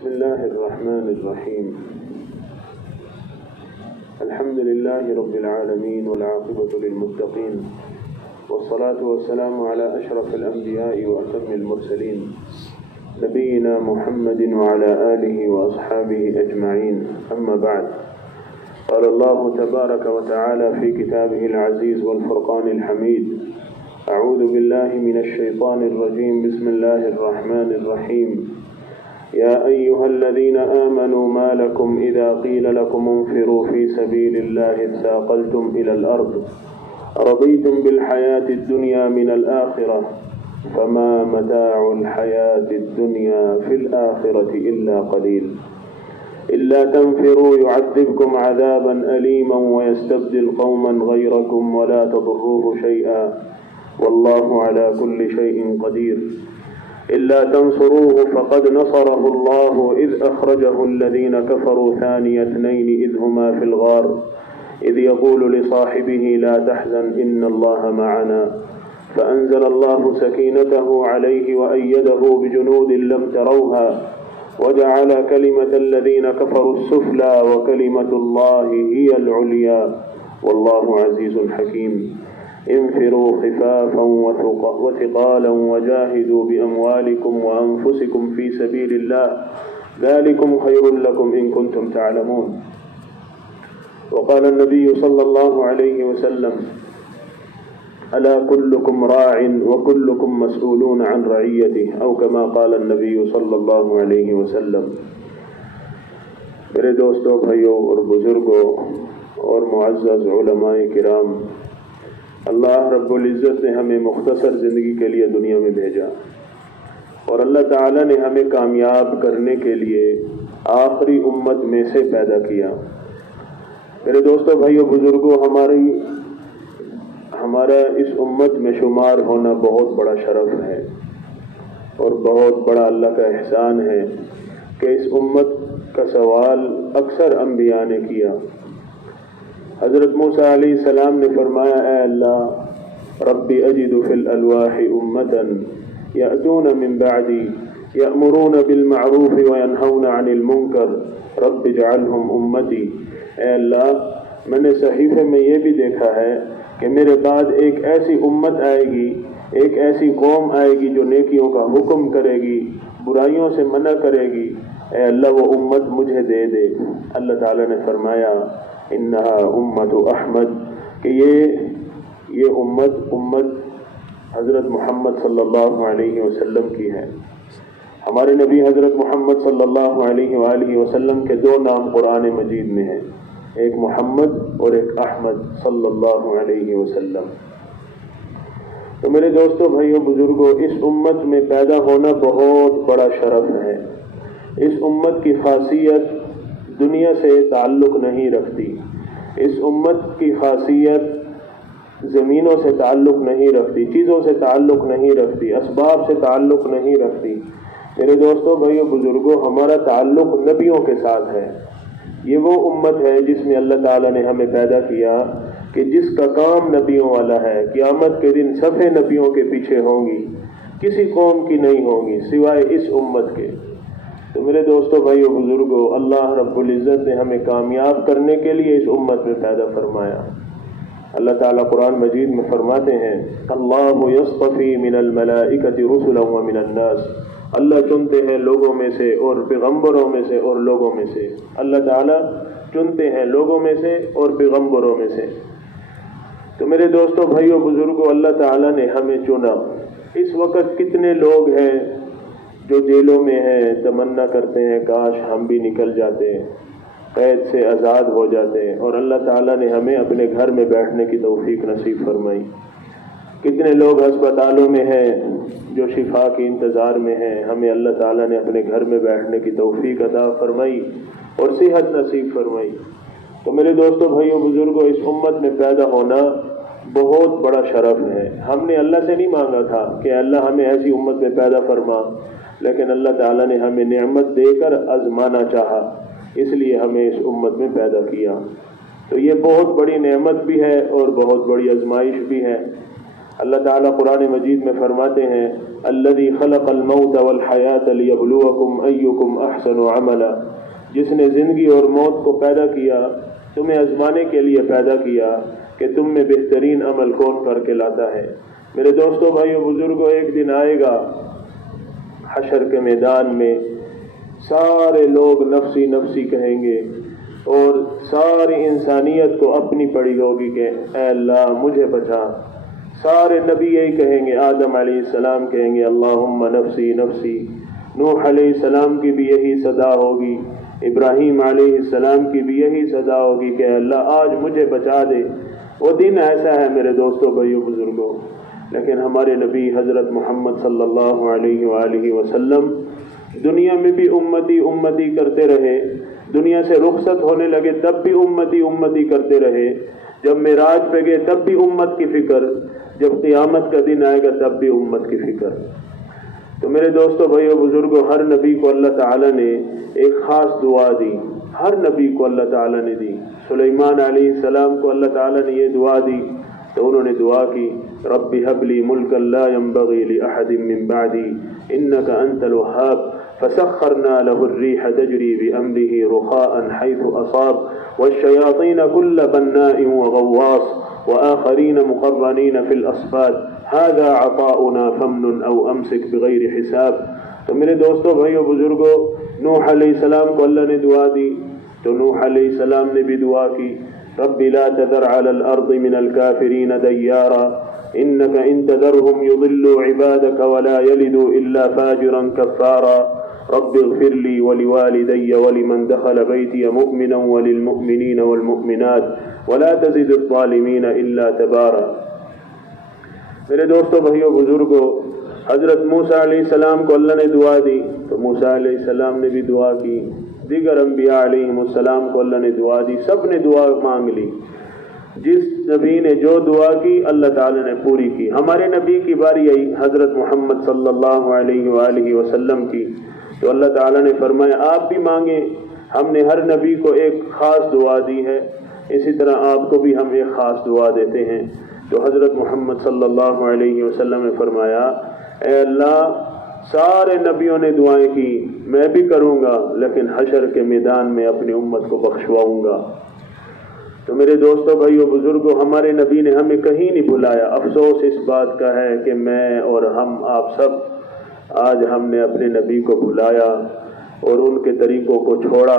بسم الله الرحمن الرحيم. الحمد لله رب العالمين والعاقبة للمتقين، والصلاة والسلام على أشرف الأنبياء وأتم المرسلين نبينا محمد وعلى آله وأصحابه أجمعين. أما بعد، قال الله تبارك وتعالى في كتابه العزيز والفرقان الحميد: أعوذ بالله من الشيطان الرجيم. بسم الله الرحمن الرحيم. يا أيها الذين آمنوا ما لكم إذا قيل لكم انفروا في سبيل الله اثاقلتم إلى الأرض رضيتم بالحياة الدنيا من الآخرة فما متاع الحياة الدنيا في الآخرة إلا قليل إلا تنفروا يعذبكم عذابا أليما ويستبدل قوما غيركم ولا تضروه شيئا والله على كل شيء قدير إلا تنصروه فقد نصره الله إذ أخرجه الذين كفروا ثاني اثنين إذ هما في الغار إذ يقول لصاحبه لا تحزن إن الله معنا فأنزل الله سكينته عليه وأيده بجنود لم تروها وجعل كلمة الذين كفروا السفلى وكلمة الله هي العليا والله عزيز حكيم. انفروا خفافا وثقالا وجاهدوا بأموالكم وأنفسكم في سبيل الله ذلكم خير لكم إن كنتم تعلمون. وقال النبي صلى الله عليه وسلم: ألا كلكم راع وكلكم مسؤولون عن رعيته أو كما قال النبي صلى الله عليه وسلم. میرے دوستوں، بھائیوں اور بزرگوں اور معزز علماء کرام، اللہ رب العزت نے ہمیں مختصر زندگی کے لیے دنیا میں بھیجا اور اللہ تعالی نے ہمیں کامیاب کرنے کے لیے آخری امت میں سے پیدا کیا۔ میرے دوستوں، بھائیوں، بزرگوں، ہمارا اس امت میں شمار ہونا بہت بڑا شرف ہے اور بہت بڑا اللہ کا احسان ہے کہ اس امت کا سوال اکثر انبیاء نے کیا۔ حضرت موسیٰ علیہ السلام نے فرمایا: اے اللہ، رب اجد فی الالواح امتا یأتون من بعدی یأمرون بالمعروف وینہون عن المنکر رب اجعلہم امتی۔ اے اللہ، میں نے صحیفے میں یہ بھی دیکھا ہے کہ میرے بعد ایک ایسی امت آئے گی، ایک ایسی قوم آئے گی جو نیکیوں کا حکم کرے گی، برائیوں سے منع کرے گی۔ اے اللہ، وہ امت مجھے دے دے۔ اللہ تعالیٰ نے فرمایا: انہا امت احمد، کہ یہ امت حضرت محمد صلی اللہ علیہ وسلم کی ہے۔ ہمارے نبی حضرت محمد صلی اللہ علیہ وآلہ وسلم کے دو نام قرآن مجید میں ہیں، ایک محمد اور ایک احمد صلی اللہ علیہ وسلم۔ تو میرے دوستوں، بھائیوں، بزرگوں، اس امت میں پیدا ہونا بہت بڑا شرف ہے۔ اس امت کی خاصیت دنیا سے تعلق نہیں رکھتی، اس امت کی خاصیت زمینوں سے تعلق نہیں رکھتی، چیزوں سے تعلق نہیں رکھتی، اسباب سے تعلق نہیں رکھتی۔ میرے دوستوں، بھائیوں، بزرگوں، ہمارا تعلق نبیوں کے ساتھ ہے۔ یہ وہ امت ہے جس میں اللہ تعالیٰ نے ہمیں پیدا کیا کہ جس کا کام نبیوں والا ہے۔ قیامت کے دن صفیں نبیوں کے پیچھے ہوں گی، کسی قوم کی نہیں ہوں گی سوائے اس امت کے۔ تو میرے دوستوں، بھائیوں، بزرگوں، اللہ رب العزت نے ہمیں کامیاب کرنے کے لیے اس امت میں پیدا فرمایا۔ اللہ تعالیٰ قرآن مجید میں فرماتے ہیں: اللہ یصطفی من الملائکۃ رسلا ومن الناس۔ اللہ چنتے ہیں لوگوں میں سے اور پیغمبروں میں سے اور لوگوں میں سے۔ اللہ تعالیٰ چنتے ہیں لوگوں میں سے اور پیغمبروں میں سے۔ تو میرے دوستوں، بھائیوں، بزرگوں، اللہ تعالیٰ نے ہمیں چنا۔ اس وقت کتنے لوگ ہیں جو جیلوں میں ہیں، تمنا کرتے ہیں کاش ہم بھی نکل جاتے، قید سے آزاد ہو جاتے، اور اللہ تعالیٰ نے ہمیں اپنے گھر میں بیٹھنے کی توفیق نصیب فرمائی۔ کتنے لوگ ہسپتالوں میں ہیں جو شفا کے انتظار میں ہیں، ہمیں اللہ تعالیٰ نے اپنے گھر میں بیٹھنے کی توفیق عطا فرمائی اور صحت نصیب فرمائی۔ تو میرے دوستوں، بھائیوں، بزرگوں، اس امت میں پیدا ہونا بہت بڑا شرف ہے۔ ہم نے اللہ سے نہیں مانگا تھا کہ اللہ ہمیں ایسی امت میں پیدا فرما، لیکن اللہ تعالیٰ نے ہمیں نعمت دے کر آزمانا چاہا، اس لیے ہمیں اس امت میں پیدا کیا۔ تو یہ بہت بڑی نعمت بھی ہے اور بہت بڑی آزمائش بھی ہے۔ اللہ تعالیٰ قرآن مجید میں فرماتے ہیں الذی خلق الموت والحیات لیبلوکم ایکم احسن عملا، جس نے زندگی اور موت کو پیدا کیا تمہیں آزمانے کے لیے پیدا کیا کہ تم میں بہترین عمل کون کر کے لاتا ہے۔ میرے دوستوں، بھائیو، بزرگوں، ایک دن آئے گا حشر کے میدان میں سارے لوگ نفسی نفسی کہیں گے اور ساری انسانیت کو اپنی پڑی ہوگی کہ اے اللہ مجھے بچا۔ سارے نبی یہی کہیں گے، آدم علیہ السلام کہیں گے اللہم نفسی نفسی، نوح علیہ السلام کی بھی یہی صدا ہوگی، ابراہیم علیہ السلام کی بھی یہی صدا ہوگی کہ اللہ آج مجھے بچا دے۔ وہ دن ایسا ہے میرے دوستوں، بھائیو، بزرگوں، لیکن ہمارے نبی حضرت محمد صلی اللہ علیہ وآلہ وسلم دنیا میں بھی امتی امتی کرتے رہے، دنیا سے رخصت ہونے لگے تب بھی امتی امتی کرتے رہے، جب معراج پہ گئے تب بھی امت کی فکر، جب قیامت کا دن آئے گا تب بھی امت کی فکر۔ تو میرے دوستوں، بھائیو، بزرگوں، ہر نبی کو اللہ تعالیٰ نے ایک خاص دعا دی، ہر نبی کو اللہ تعالیٰ نے دی۔ سلیمان علیہ السلام کو اللہ تعالیٰ نے یہ دعا دی تو انہوں نے دعا کی رب هب لي ملكا لا ينبغي لأحد من بعدي إنك أنت الوهاب فسخرنا له الريح تجري بأمره رخاء حيث أصاب والشياطين كل بناء وغواص وآخرين مقرنين في الأصفاد هذا عطاؤنا فامنن أو أمسك بغير حساب۔ تو میرے دوستوں، بھائیو، بزرگوں، نوح علیہ السلام کو اللہ نے دعا دی تو نوح علیہ السلام نے بھی دعا کی رب لا تذر على الأرض من الكافرين ديارا إنك إن تذرهم يضلوا عبادك ولا يلدوا إلا فاجرا كفارا رب اغفر لي ولوالدي ولمن دخل بيتي مؤمنا وللمؤمنين والمؤمنات ولا تزد الظالمين إلا تبارا۔ میرے دوستوں، بھائیو، بزرگوں، حضرت موسیٰ علیہ السلام کو اللہ نے دعا دی تو موسیٰ علیہ السلام نے بھی دعا کی، دیگر انبیاء علیہ السلام کو اللہ نے دعا دی، سب نے دعا مانگ لی، جس نبی نے جو دعا کی اللہ تعالی نے پوری کی۔ ہمارے نبی کی باری آئی حضرت محمد صلی اللہ علیہ وآلہ وسلم کی تو اللہ تعالی نے فرمایا آپ بھی مانگیں، ہم نے ہر نبی کو ایک خاص دعا دی ہے، اسی طرح آپ کو بھی ہم ایک خاص دعا دیتے ہیں۔ تو حضرت محمد صلی اللہ علیہ وسلم نے فرمایا اے اللہ سارے نبیوں نے دعائیں کی، میں بھی کروں گا لیکن حشر کے میدان میں اپنی امت کو بخشواؤں گا۔ تو میرے دوستوں، بھائیو، بزرگوں، ہمارے نبی نے ہمیں کہیں نہیں بھلایا۔ افسوس اس بات کا ہے کہ میں اور ہم آپ سب آج ہم نے اپنے نبی کو بھلایا اور ان کے طریقوں کو چھوڑا،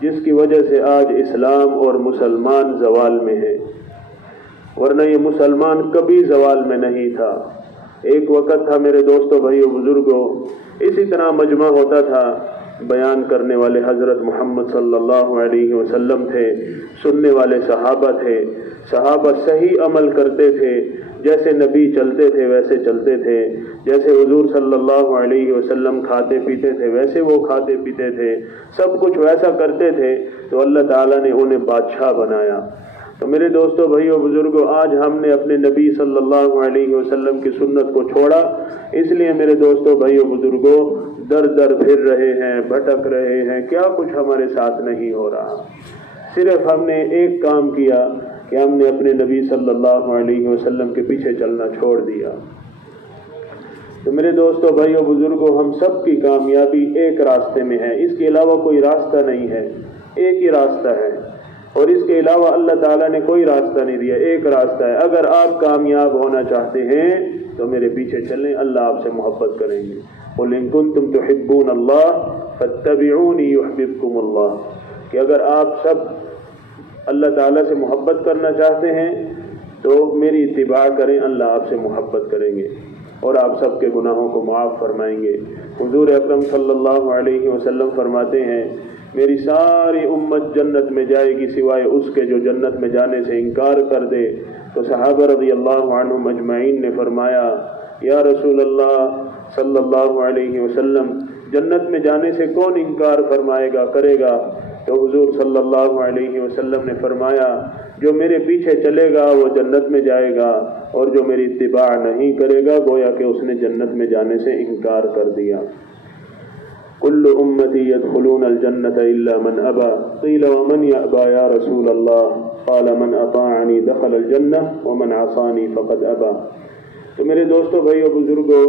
جس کی وجہ سے آج اسلام اور مسلمان زوال میں ہے، ورنہ یہ مسلمان کبھی زوال میں نہیں تھا۔ ایک وقت تھا میرے دوستوں، بھائیو، بزرگوں، اسی طرح مجمع ہوتا تھا، بیان کرنے والے حضرت محمد صلی اللہ علیہ وسلم تھے، سننے والے صحابہ تھے، صحابہ صحیح عمل کرتے تھے، جیسے نبی چلتے تھے ویسے چلتے تھے، جیسے حضور صلی اللہ علیہ وسلم کھاتے پیتے تھے ویسے وہ کھاتے پیتے تھے، سب کچھ ویسا کرتے تھے، تو اللہ تعالیٰ نے انہیں بادشاہ بنایا۔ تو میرے دوستوں، بھائیو، بزرگوں، آج ہم نے اپنے نبی صلی اللہ علیہ وسلم کی سنت کو چھوڑا، اس لیے میرے دوستوں، بھائیو، بزرگوں، در در پھر رہے ہیں، بھٹک رہے ہیں، کیا کچھ ہمارے ساتھ نہیں ہو رہا۔ صرف ہم نے ایک کام کیا کہ ہم نے اپنے نبی صلی اللہ علیہ وسلم کے پیچھے چلنا چھوڑ دیا۔ تو میرے دوستوں، بھائیو، بزرگوں، ہم سب کی کامیابی ایک راستے میں ہے، اس کے علاوہ کوئی راستہ نہیں ہے، ایک ہی راستہ ہے، اور اس کے علاوہ اللہ تعالیٰ نے کوئی راستہ نہیں دیا، ایک راستہ ہے۔ اگر آپ کامیاب ہونا چاہتے ہیں تو میرے پیچھے چلیں، اللہ آپ سے محبت کریں گے۔ قُلْ إِن كُنتُمْ تُحِبُّونَ اللَّهَ فَاتَّبِعُونِي يُحْبِبْكُمُ اللَّهُ، کہ اگر آپ سب اللہ تعالیٰ سے محبت کرنا چاہتے ہیں تو میری اتباع کریں، اللہ آپ سے محبت کریں گے اور آپ سب کے گناہوں کو معاف فرمائیں گے۔ حضور اکرم صلی اللہ علیہ وسلم فرماتے ہیں میری ساری امت جنت میں جائے گی سوائے اس کے جو جنت میں جانے سے انکار کر دے۔ تو صحابہ رضی اللہ عنہم اجمعین نے فرمایا یا رسول اللہ صلی اللہ علیہ وسلم، جنت میں جانے سے کون انکار فرمائے گا، کرے گا؟ تو حضور صلی اللہ علیہ وسلم نے فرمایا جو میرے پیچھے چلے گا وہ جنت میں جائے گا، اور جو میری اتباع نہیں کرے گا گویا کہ اس نے جنت میں جانے سے انکار کر دیا۔ کل امتی يدخلون الجنة الا من ابى قیل ومن یأبى یا رسول اللہ قال من اطاعنی دخل الجنة ومن عصانی فقد ابى۔ تو میرے دوستوں، بھائیوں، بزرگوں،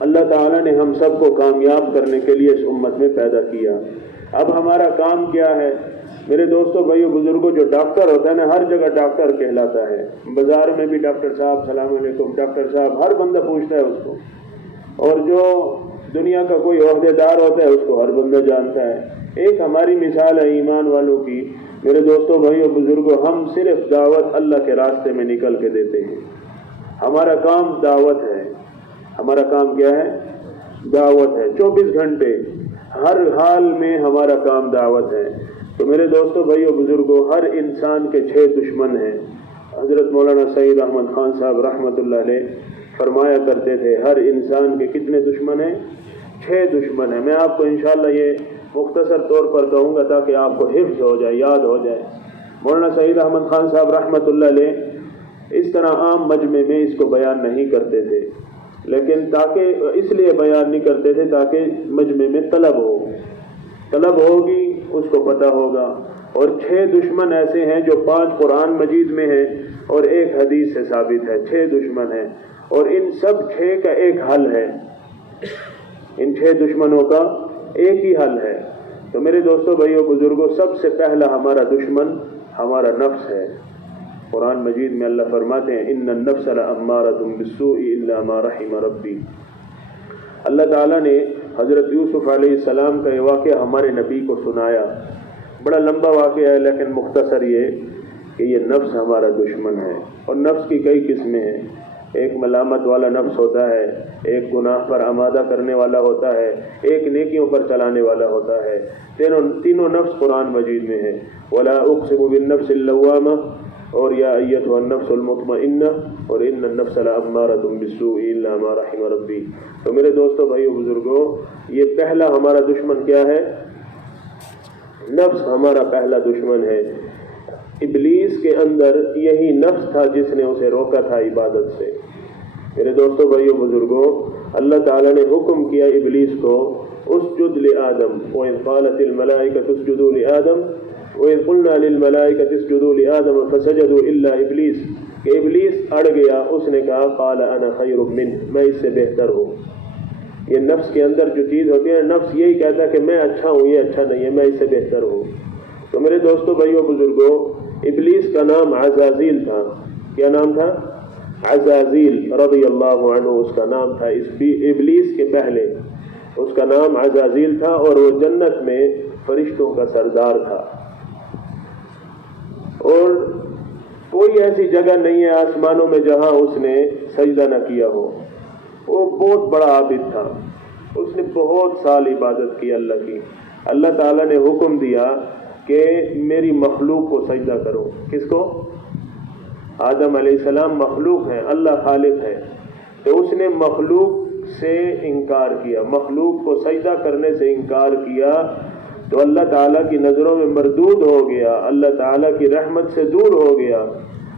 اللہ تعالیٰ نے ہم سب کو کامیاب کرنے کے لیے اس امت میں پیدا کیا۔ اب ہمارا کام کیا ہے؟ میرے دوستوں، بھائیوں، بزرگوں، جو ڈاکٹر ہوتا ہے نا، ہر جگہ ڈاکٹر کہلاتا ہے، بازار میں بھی ڈاکٹر صاحب، السلام علیکم ڈاکٹر صاحب، ہر بندہ پوچھتا ہے اس کو، اور جو دنیا کا کوئی عہدے دار ہوتا ہے اس کو ہر بندہ جانتا ہے۔ ایک ہماری مثال ہے ایمان والوں کی۔ میرے دوستوں، بھائیوں، بزرگوں، ہم صرف دعوت اللہ کے راستے میں نکل کے دیتے ہیں۔ ہمارا کام دعوت ہے۔ ہمارا کام کیا ہے؟ دعوت ہے۔ 24 گھنٹے ہر حال میں ہمارا کام دعوت ہے۔ تو میرے دوستوں، بھائیوں، بزرگوں، ہر انسان کے 6 دشمن ہیں۔ حضرت مولانا سعید احمد خان صاحب رحمۃ اللہ علیہ فرمایا کرتے تھے، ہر انسان کے کتنے دشمن ہیں؟ 6 دشمن ہیں۔ میں آپ کو انشاءاللہ یہ مختصر طور پر کہوں گا تاکہ آپ کو حفظ ہو جائے، یاد ہو جائے۔ مولانا سعید احمد خان صاحب رحمۃ اللہ علیہ اس طرح عام مجمع میں اس کو بیان نہیں کرتے تھے، لیکن تاکہ اس لیے بیان نہیں کرتے تھے تاکہ مجمع میں طلب ہوگی، اس کو پتہ ہوگا۔ اور 6 دشمن ایسے ہیں جو 5 قرآن مجید میں ہیں اور 1 حدیث سے ثابت ہے۔ 6 دشمن ہیں اور ان سب 6 کا ایک حل ہے۔ ان 6 دشمنوں کا ایک ہی حل ہے۔ تو میرے دوستوں، بھائیوں، بزرگوں، سب سے پہلا ہمارا دشمن ہمارا نفس ہے۔ قرآن مجید میں اللہ فرماتے ہیں، ان النفس لامارۃ بالسوء الا ما رحم ربی۔ اللہ تعالیٰ نے حضرت یوسف علیہ السلام کا یہ واقعہ ہمارے نبی کو سنایا۔ بڑا لمبا واقعہ ہے لیکن مختصر یہ کہ یہ نفس ہمارا دشمن ہے، اور نفس کی کئی قسمیں ہیں۔ ایک ملامت والا نفس ہوتا ہے، ایک گناہ پر آمادہ کرنے والا ہوتا ہے، ایک نیکیوں پر چلانے والا ہوتا ہے۔ تینوں نفس قرآن مجید میں ہیں۔ ولا اقسم بالنفس اللوامہ، اور یا ایتھا النفس المطمئنہ، اور ان النفس لامارۃ بالسوء الا ما رحم ربی۔ تو میرے دوستوں، بھائیوں، بزرگوں، یہ پہلا ہمارا دشمن کیا ہے؟ نفس ہمارا پہلا دشمن ہے۔ ابلیس کے اندر یہی نفس تھا جس نے اسے روکا تھا عبادت سے۔ میرے دوستوں، بھائیوں، بزرگوں، اللہ تعالیٰ نے حکم کیا ابلیس کو، اسجد لآدم، وَإِذْ قَالَتِ الْمَلَائِكَةُ اسْجُدُوا لِآدَمَ وَإِذْ قُلْنَا لِلْمَلَائِكَةِ اسْجُدُوا لِآدَمَ فَسَجَدُوا إِلَّا إِبْلِيسَ، کہ ابلیس اڑ گیا، اس نے کہا قَالَ أَنَا خَيْرٌ مِّنْهُ، میں اس سے بہتر ہوں۔ یہ نفس کے اندر جو چیز ہوتی ہے، نفس یہی کہتا ہے کہ میں اچھا ہوں، یہ اچھا نہیں ہے، میں اس سے بہتر ہوں۔ تو میرے دوستوں، بھائیوں، بزرگوں، ابلیس کا نام عزازیل تھا۔ کیا نام تھا؟ عزازیل رضی اللہ عنہ اس کا نام تھا۔ ابلیس کے پہلے اس کا نام عزازیل تھا، اور وہ جنت میں فرشتوں کا سردار تھا، اور کوئی ایسی جگہ نہیں ہے آسمانوں میں جہاں اس نے سجدہ نہ کیا ہو۔ وہ بہت بڑا عابد تھا، اس نے بہت سال عبادت کی اللہ کی۔ اللہ تعالیٰ نے حکم دیا کہ میری مخلوق کو سجدہ کرو۔ کس کو؟ آدم علیہ السلام مخلوق ہیں، اللہ خالق ہے، تو اس نے مخلوق سے انکار کیا، مخلوق کو سجدہ کرنے سے انکار کیا، تو اللہ تعالیٰ کی نظروں میں مردود ہو گیا، اللہ تعالیٰ کی رحمت سے دور ہو گیا۔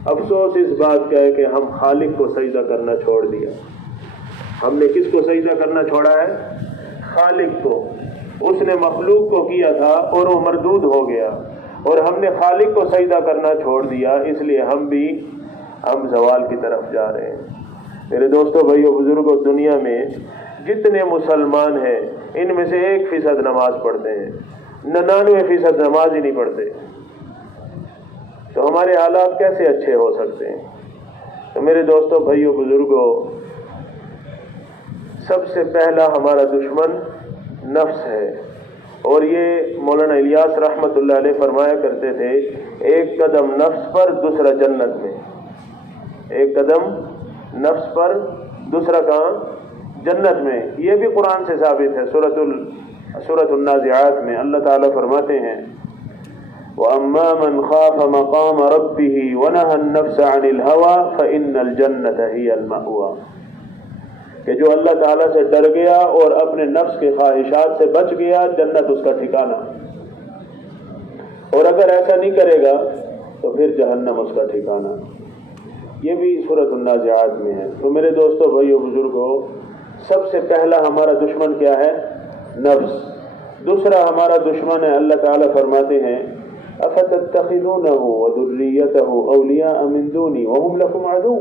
افسوس اس بات کا ہے کہ ہم خالق کو سجدہ کرنا چھوڑ دیا۔ ہم نے کس کو سجدہ کرنا چھوڑا ہے؟ خالق کو۔ اس نے مخلوق کو کیا تھا اور وہ مردود ہو گیا، اور ہم نے خالق کو سجدہ کرنا چھوڑ دیا، اس لیے ہم زوال کی طرف جا رہے ہیں۔ میرے دوستوں، بھائیوں، بزرگوں، دنیا میں جتنے مسلمان ہیں ان میں سے 1% نماز پڑھتے ہیں، 99% نماز ہی نہیں پڑھتے۔ تو ہمارے حالات کیسے اچھے ہو سکتے ہیں؟ تو میرے دوستوں، بھائیوں، بزرگوں، سب سے پہلا ہمارا دشمن نفس ہے، اور یہ مولانا الیاس رحمۃ اللہ علیہ فرمایا کرتے تھے، ایک قدم نفس پر دوسرا جنت میں۔ ایک قدم نفس پر دوسرا کہاں؟ جنت میں۔ یہ بھی قرآن سے ثابت ہے۔ سورۃ النازعات میں اللہ تعالیٰ فرماتے ہیں، وَأَمَّا مَنْ خَافَ مَقَامَ رَبِّهِ وَنَهَى النَّفْسَ عَنِ الْهَوَىٰ فَإِنَّ الْجَنَّةَ هِيَ الْمَأْوَىٰ، کہ جو اللہ تعالیٰ سے ڈر گیا اور اپنے نفس کے خواہشات سے بچ گیا، جنت اس کا ٹھکانہ، اور اگر ایسا نہیں کرے گا تو پھر جہنم اس کا ٹھکانہ۔ یہ بھی سورۃ النازعات میں ہے۔ تو میرے دوستوں، بھائیوں، بزرگوں، سب سے پہلا ہمارا دشمن کیا ہے؟ نفس۔ دوسرا ہمارا دشمن ہے، اللہ تعالیٰ فرماتے ہیں، أَفَتَتَّخِذُونَهُ وَذُرِّيَّتَهُ أَوْلِيَاءَ مِن دُونِي وَهُمْ لَكُمْ عَدُوٌّ،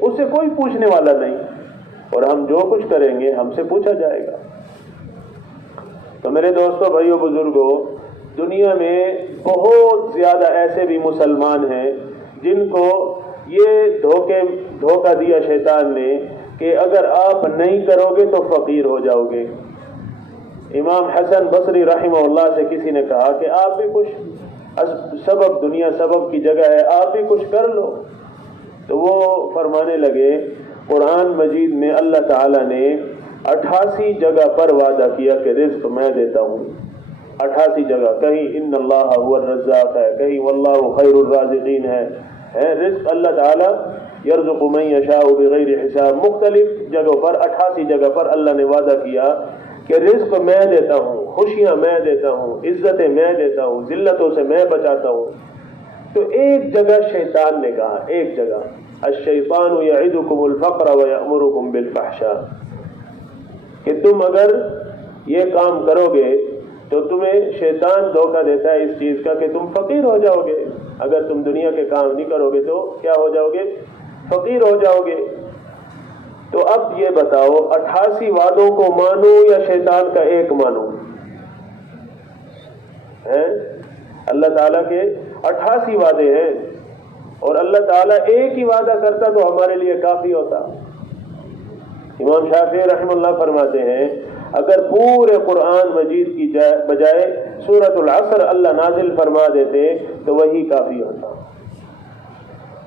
اس سے کوئی پوچھنے والا نہیں، اور ہم جو کچھ کریں گے ہم سے پوچھا جائے گا۔ تو میرے دوستوں، بھائیوں، بزرگوں، دنیا میں بہت زیادہ ایسے بھی مسلمان ہیں جن کو یہ دھوکہ دیا شیطان نے کہ اگر آپ نہیں کرو گے تو فقیر ہو جاؤ گے۔ امام حسن بصری رحمہ اللہ سے کسی نے کہا کہ آپ بھی کچھ سبب، دنیا سبب کی جگہ ہے، آپ بھی کچھ کر لو۔ تو وہ فرمانے لگے قرآن مجید میں اللہ تعالیٰ نے 88 جگہ پر وعدہ کیا کہ رزق میں دیتا ہوں، 88 جگہ، کہیں ان اللہ هو الرزاق ہے، کہیں واللہ خیر الرازقین ہے، رزق اللہ تعالیٰ یرزق من یشاء بغیر حساب، مختلف جگہوں پر 88 جگہ پر اللہ نے وعدہ کیا کہ رزق میں دیتا ہوں، خوشیاں میں دیتا ہوں، عزتیں میں دیتا ہوں، ذلتوں سے میں بچاتا ہوں۔ تو ایک جگہ شیطان نے کہا، ایک جگہ، الشیطان یعدکم الفقر ویأمرکم بالفحشاء، کہ تم اگر یہ کام کرو گے تو تمہیں شیطان دھوکہ دیتا ہے اس چیز کا کہ تم فقیر ہو جاؤ گے، اگر تم دنیا کے کام نہیں کرو گے تو کیا ہو جاؤ گے؟ فقیر ہو جاؤ گے۔ تو اب یہ بتاؤ 88 وعدوں کو مانو یا شیطان کا ایک مانو؟ اللہ تعالیٰ کے 88 وعدے ہیں اور اللہ تعالیٰ ایک ہی وعدہ کرتا تو ہمارے لیے کافی ہوتا۔ امام شافعی رحمہ اللہ فرماتے ہیں اگر پورے قرآن مجید کی بجائے سورۃ العصر اللہ نازل فرما دیتے تو وہی کافی ہوتا۔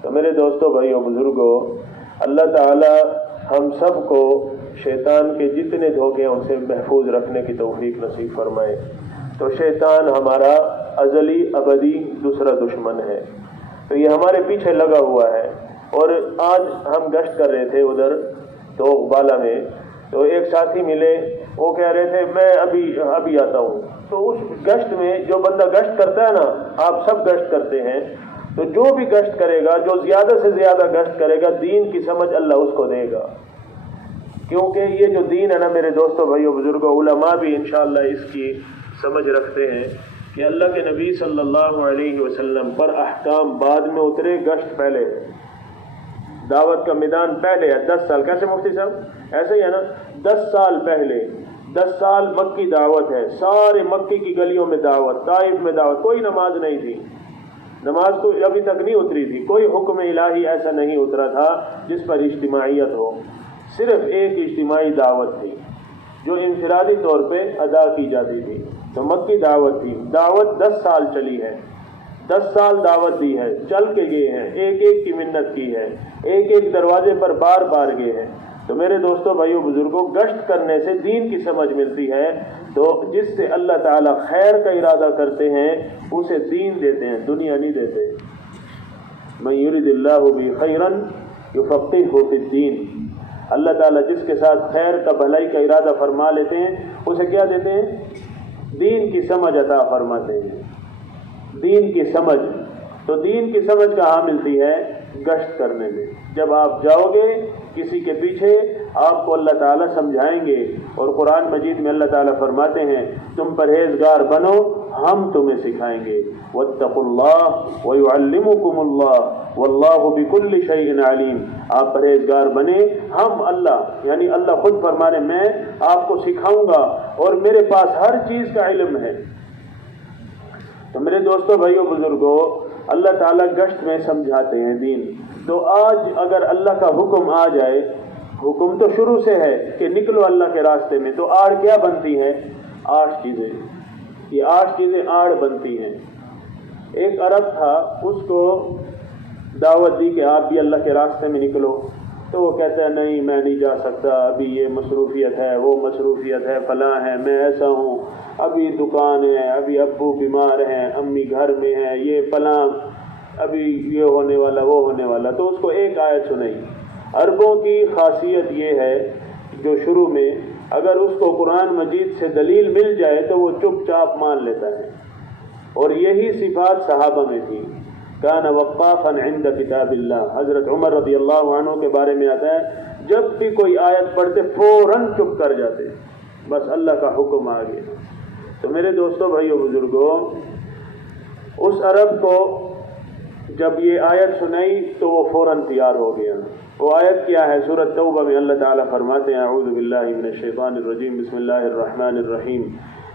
تو میرے دوستوں، بھائیوں، بزرگوں، اللہ تعالیٰ ہم سب کو شیطان کے جتنے دھوکے ہیں ان سے محفوظ رکھنے کی توفیق نصیب فرمائے۔ تو شیطان ہمارا ازلی ابدی دوسرا دشمن ہے، تو یہ ہمارے پیچھے لگا ہوا ہے۔ اور آج ہم گشت کر رہے تھے ادھر تو بالا میں، تو ایک ساتھی ملے، وہ کہہ رہے تھے میں ابھی آتا ہوں۔ تو اس گشت میں جو بندہ گشت کرتا ہے نا، آپ سب گشت کرتے ہیں، تو جو بھی گشت کرے گا، جو زیادہ سے زیادہ گشت کرے گا، دین کی سمجھ اللہ اس کو دے گا، کیونکہ یہ جو دین ہے نا میرے دوستوں، بھائیوں، بزرگوں، علماء بھی انشاءاللہ اس کی سمجھ رکھتے ہیں کہ اللہ کے نبی صلی اللہ علیہ وسلم پر احکام بعد میں اترے، گشت پہلے، دعوت کا میدان پہلے ہے۔ 10 سال، کیسے مفتی صاحب؟ ایسے ہی ہے نا، 10 سال پہلے، 10 سال مکی دعوت ہے، سارے مکی کی گلیوں میں دعوت، طائف میں دعوت، کوئی نماز نہیں تھی، نماز کو ابھی تک نہیں اتری تھی، کوئی حکم الہی ایسا نہیں اترا تھا جس پر اجتماعیت ہو، صرف ایک اجتماعی دعوت تھی جو انفرادی طور پہ ادا کی جاتی تھی، تو مکی دعوت تھی۔ دعوت 10 سال چلی ہے، 10 سال دعوت دی ہے، چل کے گئے ہیں، ایک ایک کی منت کی ہے، ایک ایک دروازے پر بار بار گئے ہیں۔ تو میرے دوستوں، بھائیوں، بزرگوں، گشت کرنے سے دین کی سمجھ ملتی ہے، تو جس سے اللہ تعالیٰ خیر کا ارادہ کرتے ہیں اسے دین دیتے ہیں، دنیا نہیں دیتے۔ من یرد اللہ بہ خیرا یفقہہ فی الدین، اللہ تعالیٰ جس کے ساتھ خیر کا، بھلائی کا ارادہ فرما لیتے ہیں اسے کیا دیتے ہیں؟ دین کی سمجھ عطا فرماتے ہیں، دین کی سمجھ۔ تو دین کی سمجھ کہاں ملتی ہے؟ گشت کرنے میں۔ جب آپ جاؤ گے کسی کے پیچھے، آپ کو اللہ تعالیٰ سمجھائیں گے، اور قرآن مجید میں اللہ تعالیٰ فرماتے ہیں تم پرہیزگار بنو، ہم تمہیں سکھائیں گے، واتقوا اللہ ویعلمکم اللہ واللہ بکل شیء علیم۔ آپ پرہیزگار بنے، ہم اللہ، یعنی اللہ خود فرمانے میں آپ کو سکھاؤں گا اور میرے پاس ہر چیز کا علم ہے۔ تو میرے دوستوں، بھائیوں، بزرگوں، اللہ تعالیٰ گشت میں سمجھاتے ہیں دین۔ تو آج اگر اللہ کا حکم آ جائے، حکم تو شروع سے ہے کہ نکلو اللہ کے راستے میں، تو آڑ کیا بنتی ہے؟ 8 چیزیں، یہ 8 چیزیں آڑ بنتی ہیں۔ ایک عرب تھا، اس کو دعوت دی کہ آپ بھی اللہ کے راستے میں نکلو، تو وہ کہتا ہے نہیں میں نہیں جا سکتا، ابھی یہ مصروفیت ہے، وہ مصروفیت ہے، فلاں ہے، میں ایسا ہوں، ابھی دکان ہے، ابھی ابو بیمار ہیں، امی گھر میں ہیں، یہ فلاں، ابھی یہ ہونے والا، وہ ہونے والا۔ تو اس کو ایک آیت سنائی۔ عربوں کی خاصیت یہ ہے جو شروع میں اگر اس کو قرآن مجید سے دلیل مل جائے تو وہ چپ چاپ مان لیتا ہے، اور یہی صفات صحابہ میں تھی۔ کان وقافا عند کتاب اللہ، حضرت عمر رضی اللہ عنہ کے بارے میں آتا ہے جب بھی کوئی آیت پڑھتے فوراً چپ کر جاتے، بس اللہ کا حکم آ گیا۔ تو میرے دوستوں، بھائیوں، بزرگوں، اس عرب کو جب یہ آیت سنائی تو وہ فوراً تیار ہو گیا، وہ آیت کیا ہے؟ سورۃ توبہ میں اللہ تعالیٰ فرماتے ہیں اعوذ باللہ من الشیطان الرجیم بسم اللہ الرحمن الرحیم،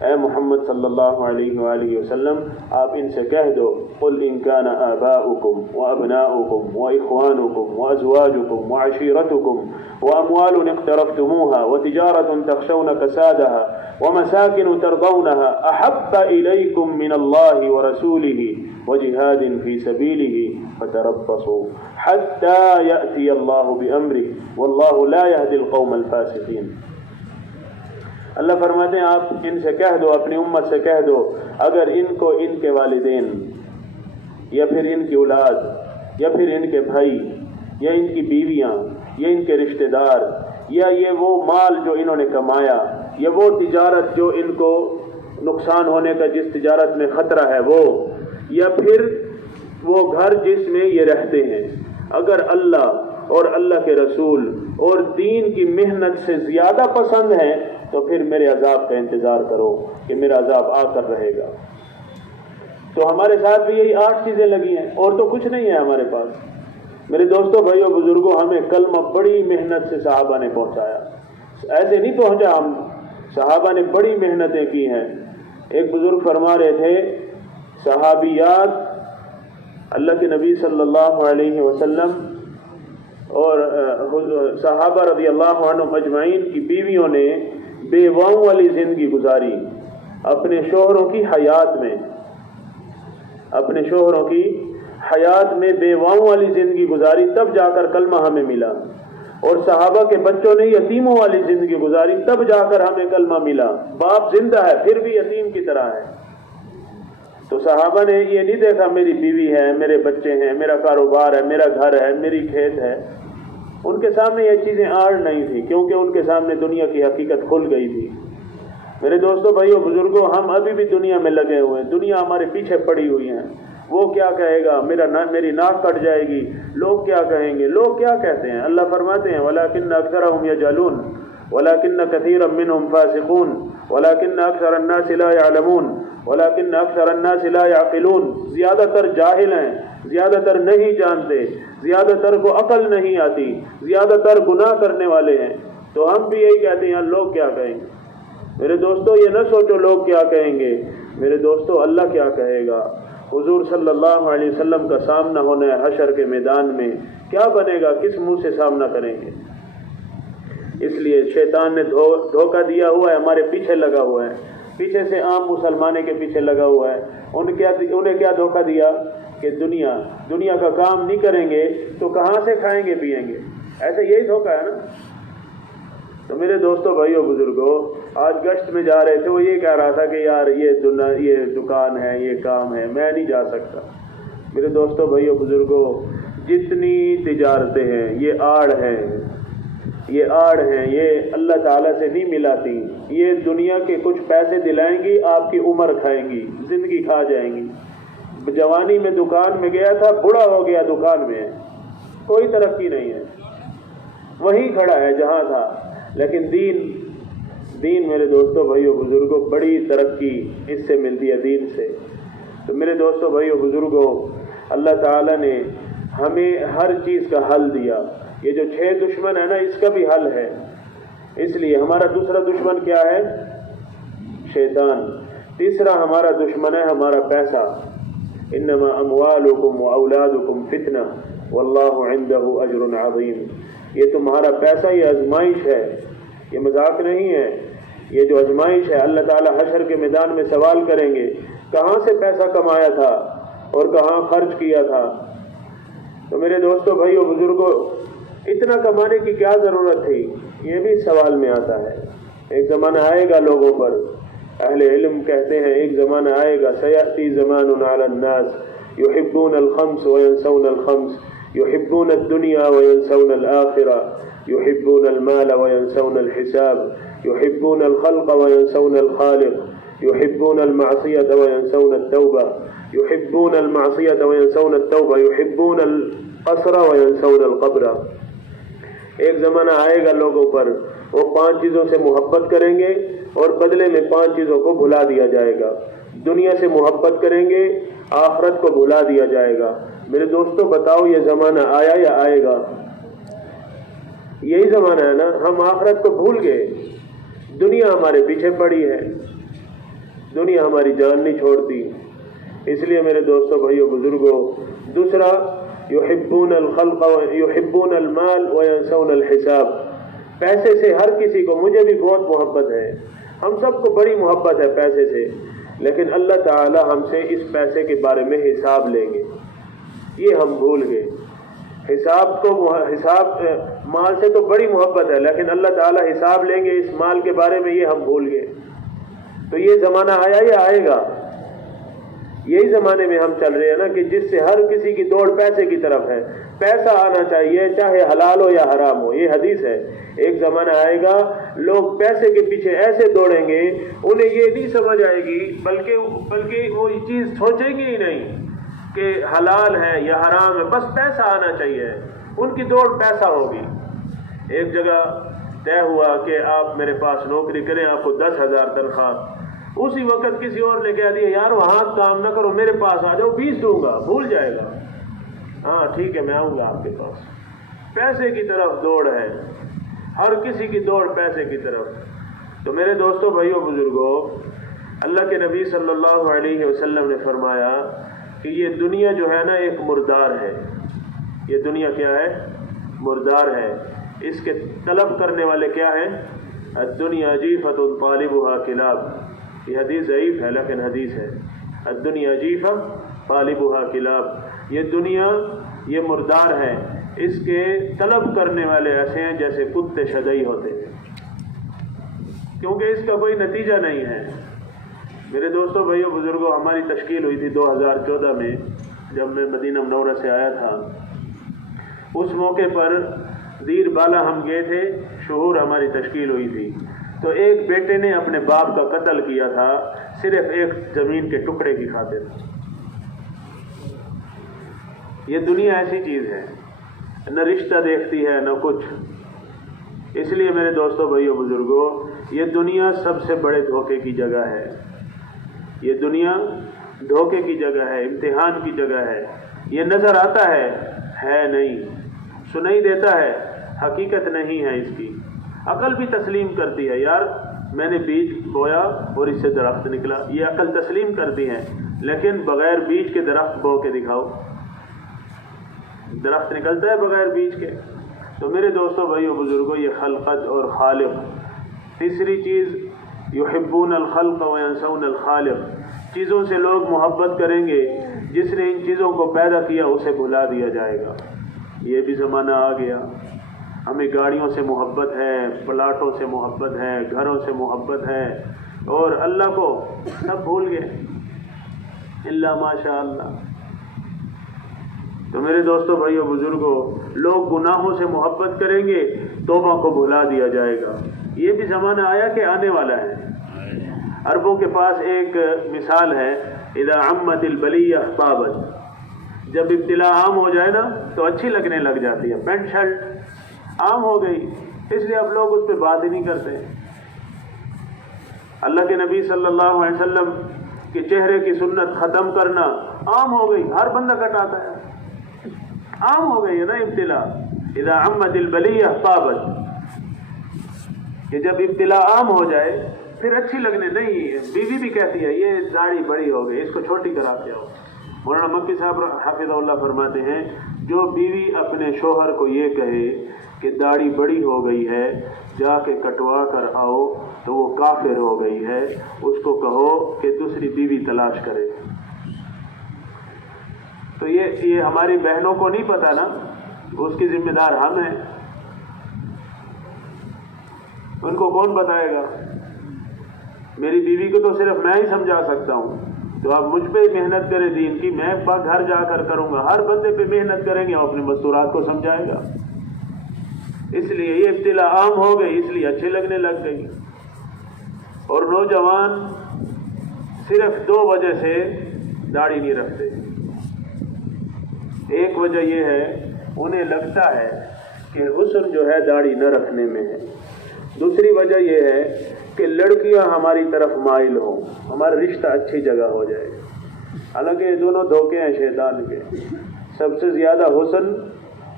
اے محمد صلی اللہ علیہ وآلہ وسلم آپ ان سے کہہ دو قل ان کان آباؤکم وابناؤکم واخوانکم وازواجکم وعشیرتکم واموال اقترفتموها وتجارة تخشون کسادها ومساکن ترضونها احب الیکم من اللہ ورسولہ وجہاد فی سبیلہ فتربصوا حتی یأتی اللہ بأمرہ واللہ لا یہدی القوم الفاسقین۔ اللہ فرماتے ہیں آپ ان سے کہہ دو، اپنی امت سے کہہ دو، اگر ان کو ان کے والدین یا پھر ان کی اولاد یا پھر ان کے بھائی یا ان کی بیویاں یا ان کے رشتہ دار یا یہ وہ مال جو انہوں نے کمایا یا وہ تجارت جو ان کو نقصان ہونے کا جس تجارت میں خطرہ ہے وہ، یا پھر وہ گھر جس میں یہ رہتے ہیں، اگر اللہ اور اللہ کے رسول اور دین کی محنت سے زیادہ پسند ہے تو پھر میرے عذاب کا انتظار کرو کہ میرا عذاب آ کر رہے گا۔ تو ہمارے ساتھ بھی یہی 8 چیزیں لگی ہیں اور تو کچھ نہیں ہے ہمارے پاس۔ میرے دوستوں بھائیوں بزرگوں، ہمیں کلمہ بڑی محنت سے صحابہ نے پہنچایا، ایسے نہیں پہنچا ہم، صحابہ نے بڑی محنتیں کی ہیں۔ ایک بزرگ فرما رہے تھے صحابیات اللہ کے نبی صلی اللہ علیہ وسلم اور صحابہ رضی اللہ عنہم اجمعین کی بیویوں نے بیواؤں والی زندگی گزاری اپنے شوہروں کی حیات میں، اپنے شوہروں کی حیات میں بیواؤں والی زندگی گزاری، تب جا کر کلمہ ہمیں ملا۔ اور صحابہ کے بچوں نے یتیموں والی زندگی گزاری، تب جا کر ہمیں کلمہ ملا۔ باپ زندہ ہے پھر بھی یتیم کی طرح ہے۔ تو صحابہ نے یہ نہیں دیکھا میری بیوی ہے، میرے بچے ہیں، میرا کاروبار ہے، میرا گھر ہے، میری کھیت ہے، ان کے سامنے یہ چیزیں آڑ نہیں تھی، کیونکہ ان کے سامنے دنیا کی حقیقت کھل گئی تھی۔ میرے دوستوں بھائیوں بزرگوں، ہم ابھی بھی دنیا میں لگے ہوئے ہیں، دنیا ہمارے پیچھے پڑی ہوئی ہے۔ وہ کیا کہے گا، میری ناک کٹ جائے گی، لوگ کیا کہیں گے، لوگ کیا کہتے ہیں۔ اللہ فرماتے ہیں وَلَكِنَّ أَكْثَرَهُمْ يَجْهَلُونَ وَلَكِنَّ كَثِيرًا مِّنْهُمْ فَاسِقُونَ وَلَكِنَّ أَكْثَرَ النَّاسِ لَا يَعْلَمُونَ وَلَكِنَّ أَكْثَرَ النَّاسِ لَا يَعْقِلُونَ۔ زیادہ تر جاہل ہیں، زیادہ تر نہیں جانتے، زیادہ تر کو عقل نہیں آتی، زیادہ تر گناہ کرنے والے ہیں۔ تو ہم بھی یہی کہتے ہیں لوگ کیا کہیں گے۔ میرے دوستو یہ نہ سوچو لوگ کیا کہیں گے، میرے دوستو اللہ کیا کہے گا۔ حضور صلی اللہ علیہ وسلم کا سامنا ہونا ہے حشر کے میدان میں، کیا بنے گا، کس منہ سے سامنا کریں گے۔ اس لیے شیطان نے دھوکہ دیا ہوا ہے، ہمارے پیچھے لگا ہوا ہے، پیچھے سے عام مسلمانوں کے پیچھے لگا ہوا ہے۔ انہیں کیا دھوکہ دیا کہ دنیا کا کام نہیں کریں گے تو کہاں سے کھائیں گے پیئیں گے، ایسے یہی دھوکہ ہے نا۔ تو میرے دوستوں بھائیوں بزرگوں، آج گشت میں جا رہے تھے، وہ یہ کہہ رہا تھا کہ یار یہ دکان ہے، یہ کام ہے، میں نہیں جا سکتا۔ میرے دوستوں بھائیوں بزرگوں، جتنی تجارتیں ہیں یہ آڑ ہیں، یہ آڑ ہیں، یہ اللہ تعالیٰ سے نہیں ملاتی۔ یہ دنیا کے کچھ پیسے دلائیں گی، آپ کی عمر کھائیں گی، زندگی کھا جائیں گی۔ جوانی میں دکان میں گیا تھا، بوڑھا ہو گیا دکان میں، کوئی ترقی نہیں ہے، وہیں کھڑا ہے جہاں تھا۔ لیکن دین میرے دوستوں بھائیوں بزرگوں، بڑی ترقی اس سے ملتی ہے، دین سے۔ تو میرے دوستوں بھائیوں بزرگوں، اللہ تعالیٰ نے ہمیں ہر چیز کا حل دیا۔ یہ جو 6 دشمن ہے نا، اس کا بھی حل ہے۔ اس لیے ہمارا دوسرا دشمن کیا ہے؟ شیطان۔ تیسرا ہمارا دشمن ہے ہمارا پیسہ۔ انما اموالکم واولادکم فتنہ واللہ عندہ اجر عظیم۔ یہ تمہارا پیسہ، یہ آزمائش ہے، یہ مذاق نہیں ہے، یہ جو آزمائش ہے اللہ تعالیٰ حشر کے میدان میں سوال کریں گے کہاں سے پیسہ کمایا تھا اور کہاں خرچ کیا تھا۔ تو میرے دوستوں بھائیوں بزرگوں، اتنا کمانے کی کیا ضرورت تھی، یہ بھی سوال میں آتا ہے۔ ایک زمانہ آئے گا لوگوں پر، اہل علم کہتے ہیں ایک زمانہ آئے گا، سیأتی زمان علی الناس یحبون الخمس وینسون الخمس، يحبون الدنيا وينسون الآخرة، يحبون المال وينسون الحساب، يحبون الخلق وينسون الخالق، يحبون المعصية وينسون التوبة، يحبون المعصية وينسون التوبة، يحبون القصر وينسون القبر۔ ایک زمانہ آئے گا لوگوں پر، وہ 5 چیزوں سے محبت کریں گے اور بدلے میں 5 چیزوں کو بھلا دیا جائے گا۔ دنیا سے محبت کریں گے، آخرت کو بھلا دیا جائے گا۔ میرے دوستو بتاؤ یہ زمانہ آیا یا آئے گا؟ یہی زمانہ ہے نا، ہم آخرت کو بھول گئے، دنیا ہمارے پیچھے پڑی ہے، دنیا ہماری جان نہیں چھوڑتی۔ اس لیے میرے دوستوں، بھائیوں، بزرگوں، دوسرا یحبون الخلق یحبون المال وینسون الحساب، پیسے سے ہر کسی کو، مجھے بھی بہت محبت ہے، ہم سب کو بڑی محبت ہے پیسے سے، لیکن اللہ تعالی ہم سے اس پیسے کے بارے میں حساب لیں گے، یہ ہم بھول گئے۔ حساب مال سے تو بڑی محبت ہے، لیکن اللہ تعالی حساب لیں گے اس مال کے بارے میں، یہ ہم بھول گئے۔ تو یہ زمانہ آیا یا آئے گا؟ یہی زمانے میں ہم چل رہے ہیں نا، کہ جس سے ہر کسی کی دوڑ پیسے کی طرف ہے، پیسہ آنا چاہیے، چاہے حلال ہو یا حرام ہو، یہ حدیث ہے۔ ایک زمانہ آئے گا لوگ پیسے کے پیچھے ایسے دوڑیں گے، انہیں یہ نہیں سمجھ آئے گی، بلکہ وہ یہ چیز سوچیں گے ہی نہیں کہ حلال ہے یا حرام ہے، بس پیسہ آنا چاہیے، ان کی دوڑ پیسہ ہوگی۔ ایک جگہ طے ہوا کہ آپ میرے پاس نوکری کریں، آپ کو 10,000 تنخواہ، اسی وقت کسی اور نے کہہ دیا یار وہاں کام نہ کرو، میرے پاس آ جاؤ، 20 دوں گا، بھول جائے گا، ہاں ٹھیک ہے میں آؤں گا آپ کے پاس۔ پیسے کی طرف دوڑ ہے، ہر کسی کی دوڑ پیسے کی طرف۔ تو میرے دوستوں، بھائیوں، بزرگوں، اللہ کے نبی صلی اللہ علیہ وسلم نے فرمایا کہ یہ دنیا جو ہے نا ایک مردار ہے، یہ دنیا کیا ہے؟ مردار ہے، اس کے طلب کرنے والے کیا ہیں؟ الدنیا جیفۃ طالبها کلاب، یہ حدیث ضعیف ہے لیکن حدیث ہے، الدنیا جیفۃ طالبها کلاب، یہ دنیا یہ مردار ہے، اس کے طلب کرنے والے ایسے ہیں جیسے کتے شدئی ہوتے ہیں، کیونکہ اس کا کوئی نتیجہ نہیں ہے۔ میرے دوستوں، بھائیوں، بزرگوں، ہماری تشکیل ہوئی تھی 2014 میں، جب میں مدینہ منورہ سے آیا تھا۔ اس موقع پر دیر بالا ہم گئے تھے، شعور ہماری تشکیل ہوئی تھی، تو ایک بیٹے نے اپنے باپ کا قتل کیا تھا صرف ایک زمین کے ٹکڑے کی خاطر۔ یہ دنیا ایسی چیز ہے، نہ رشتہ دیکھتی ہے نہ کچھ۔ اس لیے میرے دوستوں، بھائیوں، بزرگوں، یہ دنیا سب سے بڑے دھوکے کی جگہ ہے، یہ دنیا دھوکے کی جگہ ہے، امتحان کی جگہ ہے۔ یہ نظر آتا ہے نہیں، سنائی دیتا ہے، حقیقت نہیں ہے اس کی۔ عقل بھی تسلیم کرتی ہے، یار میں نے بیج بویا اور اس سے درخت نکلا، یہ عقل تسلیم کرتی ہے، لیکن بغیر بیج کے درخت بو کے دکھاؤ، درخت نکلتا ہے بغیر بیج کے؟ تو میرے دوستوں، بھائیوں، بزرگوں، یہ خلقت اور خالق۔ تیسری چیز، یحبون الخلق وینسون الخالق، چیزوں سے لوگ محبت کریں گے، جس نے ان چیزوں کو پیدا کیا اسے بھلا دیا جائے گا۔ یہ بھی زمانہ آ گیا، ہمیں گاڑیوں سے محبت ہے، پلاٹوں سے محبت ہے، گھروں سے محبت ہے، اور اللہ کو سب بھول گئے، الا ماشاء اللہ۔ تو میرے دوستوں، بھائیوں، بزرگوں، لوگ گناہوں سے محبت کریں گے، توبہ کو بھلا دیا جائے گا۔ یہ بھی زمانہ آیا کہ آنے والا ہے۔ عربوں کے پاس ایک مثال ہے، اذا عمت البلیہ طابت، جب ابتلا عام ہو جائے نا تو اچھی لگنے لگ جاتی ہے، پینٹ شرٹ عام ہو گئی، اس لیے اب لوگ اس پہ بات ہی نہیں کرتے۔ اللہ کے نبی صلی اللہ علیہ وسلم کے چہرے کی سنت ختم کرنا عام ہو گئی، ہر بندہ کٹاتا ہے، عام ہو گئی ہے نا ابتلا۔ اذا عمت البلیہ طابت، کہ جب ابتلا عام ہو جائے پھر اچھی لگنے نہیں۔ بیوی بھی کہتی ہے یہ داڑھی بڑی ہو گئی، اس کو چھوٹی کرا کے آؤ۔ مولانا مکی صاحب حفظہ اللہ فرماتے ہیں، جو بیوی اپنے شوہر کو یہ کہے کہ داڑھی بڑی ہو گئی ہے، جا کے کٹوا کر آؤ، تو وہ کافر ہو گئی ہے، اس کو کہو کہ دوسری بیوی تلاش کرے۔ تو یہ ہماری بہنوں کو نہیں پتا نا، اس کی ذمہ دار ہم ہیں، ان کو کون بتائے گا؟ میری بیوی کو تو صرف میں ہی سمجھا سکتا ہوں، تو آپ مجھ پہ محنت کریں دین کی، میں گھر جا کر کروں گا، ہر بندے پہ محنت کریں گے، اور اپنے مستورات کو سمجھائے گا۔ اس لیے یہ ابتلا عام ہو گئی، اس لیے اچھے لگنے لگ گئی۔ اور نوجوان صرف 2 وجہ سے داڑھی نہیں رکھتے۔ ایک وجہ یہ ہے، انہیں لگتا ہے کہ حسن جو ہے داڑھی نہ رکھنے میں ہے۔ دوسری وجہ یہ ہے کہ لڑکیاں ہماری طرف مائل ہوں، ہمارا رشتہ اچھی جگہ ہو جائے۔ حالانکہ یہ دونوں دھوکے ہیں شیطان کے۔ سب سے زیادہ حسن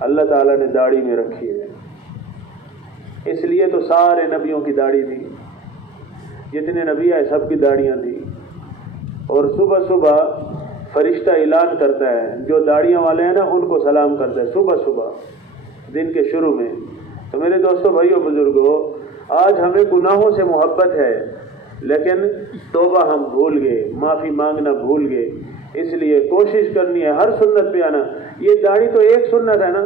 اللہ تعالیٰ نے داڑھی میں رکھی ہے، اس لیے تو سارے نبیوں کی داڑھی تھی، جتنے نبی آئے سب کی داڑیاں تھیں، اور صبح صبح فرشتہ اعلان کرتا ہے، جو داڑیاں والے ہیں نا ان کو سلام کرتا ہے صبح صبح دن کے شروع میں۔ تو میرے دوستوں، بھائیوں، بزرگوں، آج ہمیں گناہوں سے محبت ہے لیکن توبہ ہم بھول گئے، معافی مانگنا بھول گئے۔ اس لیے کوشش کرنی ہے ہر سنت پہ آنا۔ یہ داڑھی تو ایک سنت ہے نا۔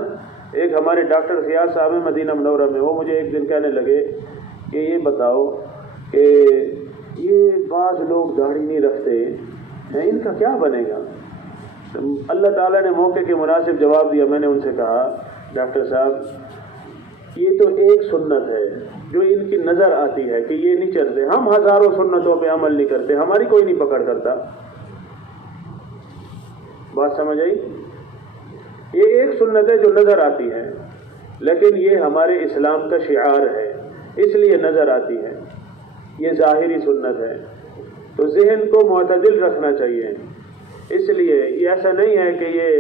ایک ہمارے ڈاکٹر فیاض صاحب ہیں مدینہ منورہ میں، وہ مجھے ایک دن کہنے لگے کہ یہ بتاؤ کہ یہ بعض لوگ داڑھی نہیں رکھتے ہیں، ان کا کیا بنے گا؟ اللہ تعالیٰ نے موقع کے مناسب جواب دیا۔ میں نے ان سے کہا، ڈاکٹر صاحب یہ تو ایک سنت ہے جو ان کی نظر آتی ہے کہ یہ نہیں چلتے، ہم ہزاروں سنتوں پہ عمل نہیں کرتے، ہماری کوئی نہیں پکڑ کرتا۔ بات سمجھ آئی؟ یہ ایک سنت ہے جو نظر آتی ہے، لیکن یہ ہمارے اسلام کا شعار ہے، اس لیے نظر آتی ہے، یہ ظاہری سنت ہے۔ تو ذہن کو معتدل رکھنا چاہیے۔ اس لیے یہ ایسا نہیں ہے کہ یہ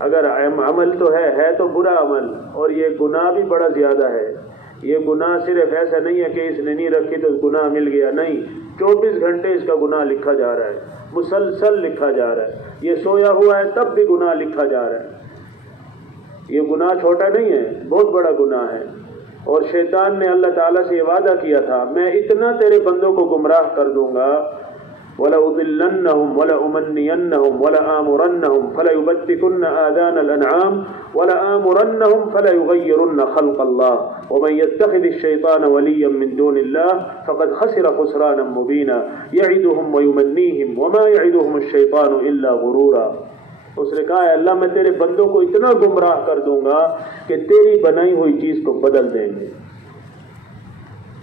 اگر عمل تو ہے تو برا عمل، اور یہ گناہ بھی بڑا زیادہ ہے۔ یہ گناہ صرف ایسا نہیں ہے کہ اس نے نہیں رکھی تو گناہ مل گیا، نہیں، 24 گھنٹے اس کا گناہ لکھا جا رہا ہے، مسلسل لکھا جا رہا ہے۔ یہ سویا ہوا ہے تب بھی گناہ لکھا جا رہا ہے۔ یہ گناہ چھوٹا نہیں ہے، بہت بڑا گناہ ہے۔ اور شیطان نے اللہ تعالیٰ سے یہ وعدہ کیا تھا، میں اتنا تیرے بندوں کو گمراہ کر دوں گا، وَلَأُضِلَّنَّهُمْ وَلَأُمَنِّيَنَّهُمْ وَلَآمُرَنَّهُمْ فَلَيُبَتِّكُنَّ آذَانَ الْأَنْعَامِ وَلَآمُرَنَّهُمْ فَلَيُغَيِّرُنَّ خَلْقَ اللَّهِ وَمَنْ يَتَّخِذِ الشَّيْطَانَ وَلِيًّا مِّن دُونِ اللَّهِ فَقَدْ خَسِرَ خُسْرَانًا مُّبِينًا يَعِدُهُمْ وَيُمَنِّيهِمْ وَمَا يَعِدُهُمُ الشَّيْطَانُ إِلَّا غُرُورًا۔ اس نے کہا ہے اللہ میں تیرے بندوں کو اتنا گمراہ کر دوں گا کہ تیری بنائی ہوئی چیز کو بدل دیں گے۔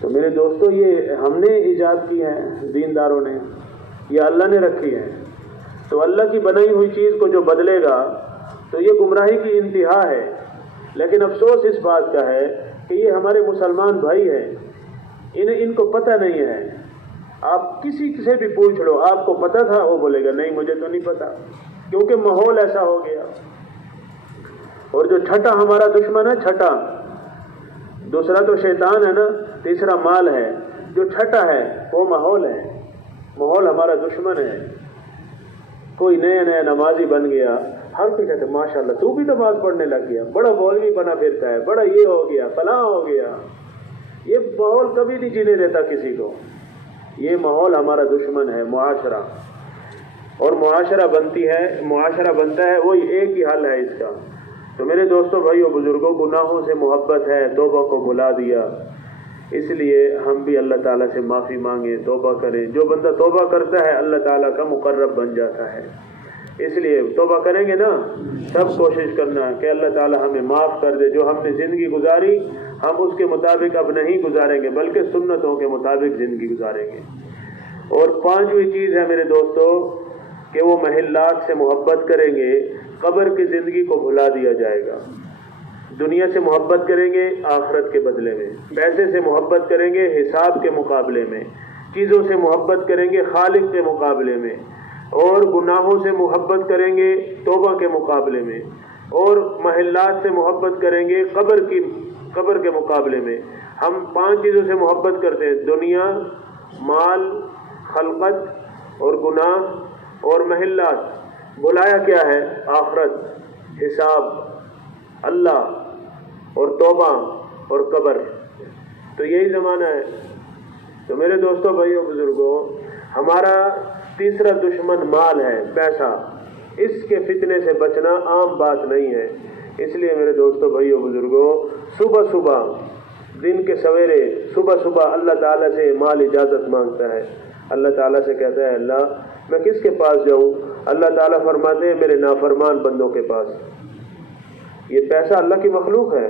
تو میرے دوستو، یہ ہم نے ایجاد کی ہے، دینداروں نے، یہ اللہ نے رکھی ہے۔ تو اللہ کی بنائی ہوئی چیز کو جو بدلے گا تو یہ گمراہی کی انتہا ہے۔ لیکن افسوس اس بات کا ہے کہ یہ ہمارے مسلمان بھائی ہیں، ان کو پتہ نہیں ہے۔ آپ کسی سے بھی پوچھ لو، آپ کو پتہ تھا؟ وہ بولے گا نہیں مجھے تو نہیں پتہ، کیونکہ ماحول ایسا ہو گیا۔ اور جو چھٹا ہمارا دشمن ہے، چھٹا، دوسرا تو شیطان ہے نا، تیسرا مال ہے، جو چھٹا ہے وہ ماحول ہے۔ ماحول ہمارا دشمن ہے۔ کوئی نیا نمازی بن گیا، ہر کوئی کہتے ماشاءاللہ تو بھی نماز پڑھنے لگ گیا، بڑا مولوی بنا پھرتا ہے، بڑا یہ ہو گیا، فلاں ہو گیا۔ یہ ماحول کبھی نہیں جینے دیتا کسی کو۔ یہ ماحول ہمارا دشمن ہے، معاشرہ، اور معاشرہ بنتا ہے وہی ایک ہی حل ہے اس کا۔ تو میرے دوستوں، بھائیوں، بزرگوں، گناہوں سے محبت ہے، توبہ کو بھلا دیا، اس لیے ہم بھی اللہ تعالیٰ سے معافی مانگیں، توبہ کریں۔ جو بندہ توبہ کرتا ہے اللہ تعالیٰ کا مقرب بن جاتا ہے۔ اس لیے توبہ کریں گے نا، سب کوشش کرنا کہ اللہ تعالیٰ ہمیں معاف کر دے۔ جو ہم نے زندگی گزاری ہم اس کے مطابق اب نہیں گزاریں گے، بلکہ سنتوں کے مطابق زندگی گزاریں گے۔ اور 5ویں چیز ہے میرے دوستو کہ وہ محلات سے محبت کریں گے، قبر کی زندگی کو بھلا دیا جائے گا۔ دنیا سے محبت کریں گے آخرت کے بدلے میں، پیسے سے محبت کریں گے حساب کے مقابلے میں، چیزوں سے محبت کریں گے خالق کے مقابلے میں، اور گناہوں سے محبت کریں گے توبہ کے مقابلے میں، اور محلات سے محبت کریں گے قبر کے مقابلے میں۔ ہم 5 چیزوں سے محبت کرتے ہیں، دنیا، مال، خلقت اور گناہ اور محلات۔ بلایا کیا ہے؟ آخرت، حساب، اللہ اور توبہ اور قبر۔ تو یہی زمانہ ہے۔ تو میرے دوستوں، بھائیوں، بزرگوں، ہمارا تیسرا دشمن مال ہے، پیسہ۔ اس کے فتنے سے بچنا عام بات نہیں ہے۔ اس لیے میرے دوستوں، بھائیوں، بزرگوں، صبح دن کے سویرے صبح اللہ تعالیٰ سے مال اجازت مانگتا ہے۔ اللہ تعالیٰ سے کہتا ہے اللہ میں کس کے پاس جاؤں؟ اللہ تعالیٰ فرماتے ہیں میرے نافرمان بندوں کے پاس۔ یہ پیسہ اللہ کی مخلوق ہے،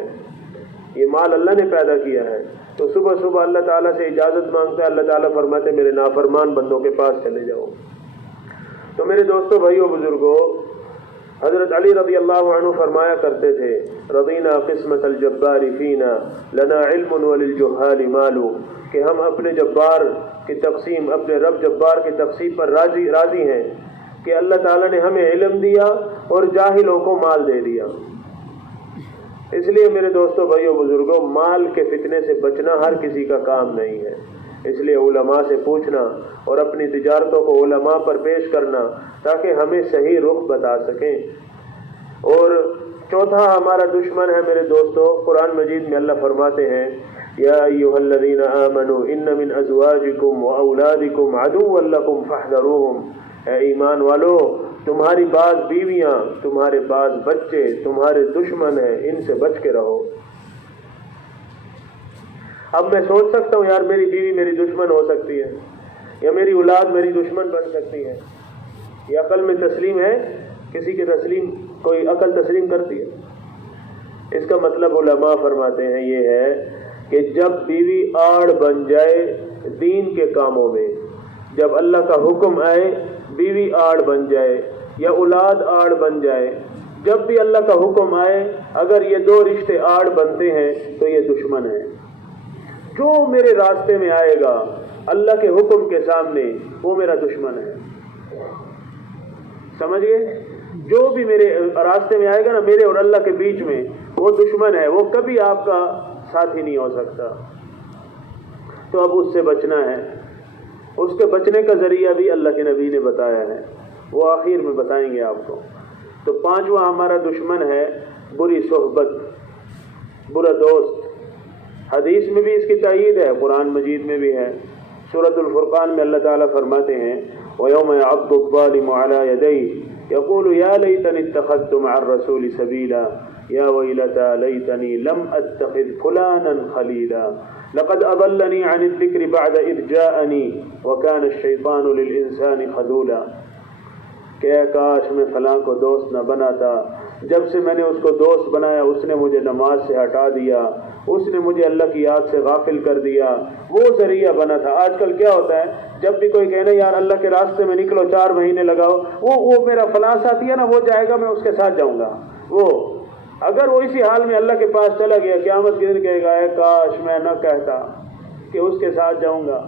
یہ مال اللہ نے پیدا کیا ہے۔ تو صبح اللہ تعالیٰ سے اجازت مانگتا ہے، اللہ تعالیٰ فرماتے ہیں میرے نافرمان بندوں کے پاس چلے جاؤ۔ تو میرے دوستوں، بھائیوں، بزرگوں، حضرت علی رضی اللہ عنہ فرمایا کرتے تھے رضینا قسمت الجبار فینا لنا علم وللجہال مال، کہ ہم اپنے جبار کی تقسیم، اپنے رب جبار کی تقسیم پر راضی ہیں کہ اللہ تعالیٰ نے ہمیں علم دیا اور جاہلوں کو مال دے دیا۔ اس لیے میرے دوستوں بھائیوں بزرگوں، مال کے فتنے سے بچنا ہر کسی کا کام نہیں ہے، اس لیے علماء سے پوچھنا اور اپنی تجارتوں کو علماء پر پیش کرنا تاکہ ہمیں صحیح رخ بتا سکیں۔ اور چوتھا ہمارا دشمن ہے میرے دوستوں، قرآن مجید میں اللہ فرماتے ہیں یا ایھا الذین آمنوا ان من ازواجکم واولادکم عدوا لکم فاحذروہم، اے ایمان والو، تمہاری بعض بیویاں، تمہارے بعض بچے تمہارے دشمن ہیں، ان سے بچ کے رہو۔ اب میں سوچ سکتا ہوں یار میری بیوی میری دشمن ہو سکتی ہے، یا میری اولاد میری دشمن بن سکتی ہے، یہ عقل میں تسلیم ہے؟ کسی کی تسلیم کوئی عقل تسلیم کرتی ہے؟ اس کا مطلب علماء فرماتے ہیں یہ ہے کہ جب بیوی آڑ بن جائے دین کے کاموں میں، جب اللہ کا حکم آئے بیوی آڑ بن جائے یا اولاد آڑ بن جائے، جب بھی اللہ کا حکم آئے اگر یہ دو رشتے آڑ بنتے ہیں تو یہ دشمن ہے۔ جو میرے راستے میں آئے گا اللہ کے حکم کے سامنے وہ میرا دشمن ہے، سمجھئے؟ جو بھی میرے راستے میں آئے گا نا میرے اور اللہ کے بیچ میں، وہ دشمن ہے، وہ کبھی آپ کا ساتھی نہیں ہو سکتا۔ تو اب اس سے بچنا ہے، اس کے بچنے کا ذریعہ بھی اللہ کے نبی نے بتایا ہے، وہ آخر میں بتائیں گے آپ کو۔ تو پانچواں ہمارا دشمن ہے بری صحبت، برا دوست۔ حدیث میں بھی اس کی تائید ہے، قرآن مجید میں بھی ہے۔ سورۃ الفرقان میں اللہ تعالیٰ فرماتے ہیں وَيَوْمَ يَعَضُّ الظَّالِمُ عَلَى يَدَيْهِ يَقُولُ يَا لَيْتَنِي اتَّخَذْتُ مَعَ الرَّسُولِ سَبِيلًا يَا وَيْلَتَى لَيْتَنِي لَمْ أَتَّخِذْ فُلَانًا خَلِيلًا لَقَدْ أَضَلَّنِي عَنِ الذِّكْرِ بَعْدَ إِذْ جَاءَنِي وَكَانَ الشَّيْطَانُ لِلْإِنسَانِ خَذُولًا، کہ کاش میں فلاں کو دوست نہ بناتا، جب سے میں نے اس کو دوست بنایا اس نے مجھے نماز سے ہٹا دیا، اس نے مجھے اللہ کی یاد سے غافل کر دیا، وہ ذریعہ بنا تھا۔ آج کل کیا ہوتا ہے، جب بھی کوئی کہنا یار اللہ کے راستے میں نکلو 4 مہینے لگاؤ، وہ میرا فلاں ساتھی ہے نا وہ جائے گا میں اس کے ساتھ جاؤں گا، وہ اگر وہ اسی حال میں اللہ کے پاس چلا گیا قیامت کے دن کہے گا اے کاش میں نہ کہتا کہ اس کے ساتھ جاؤں گا،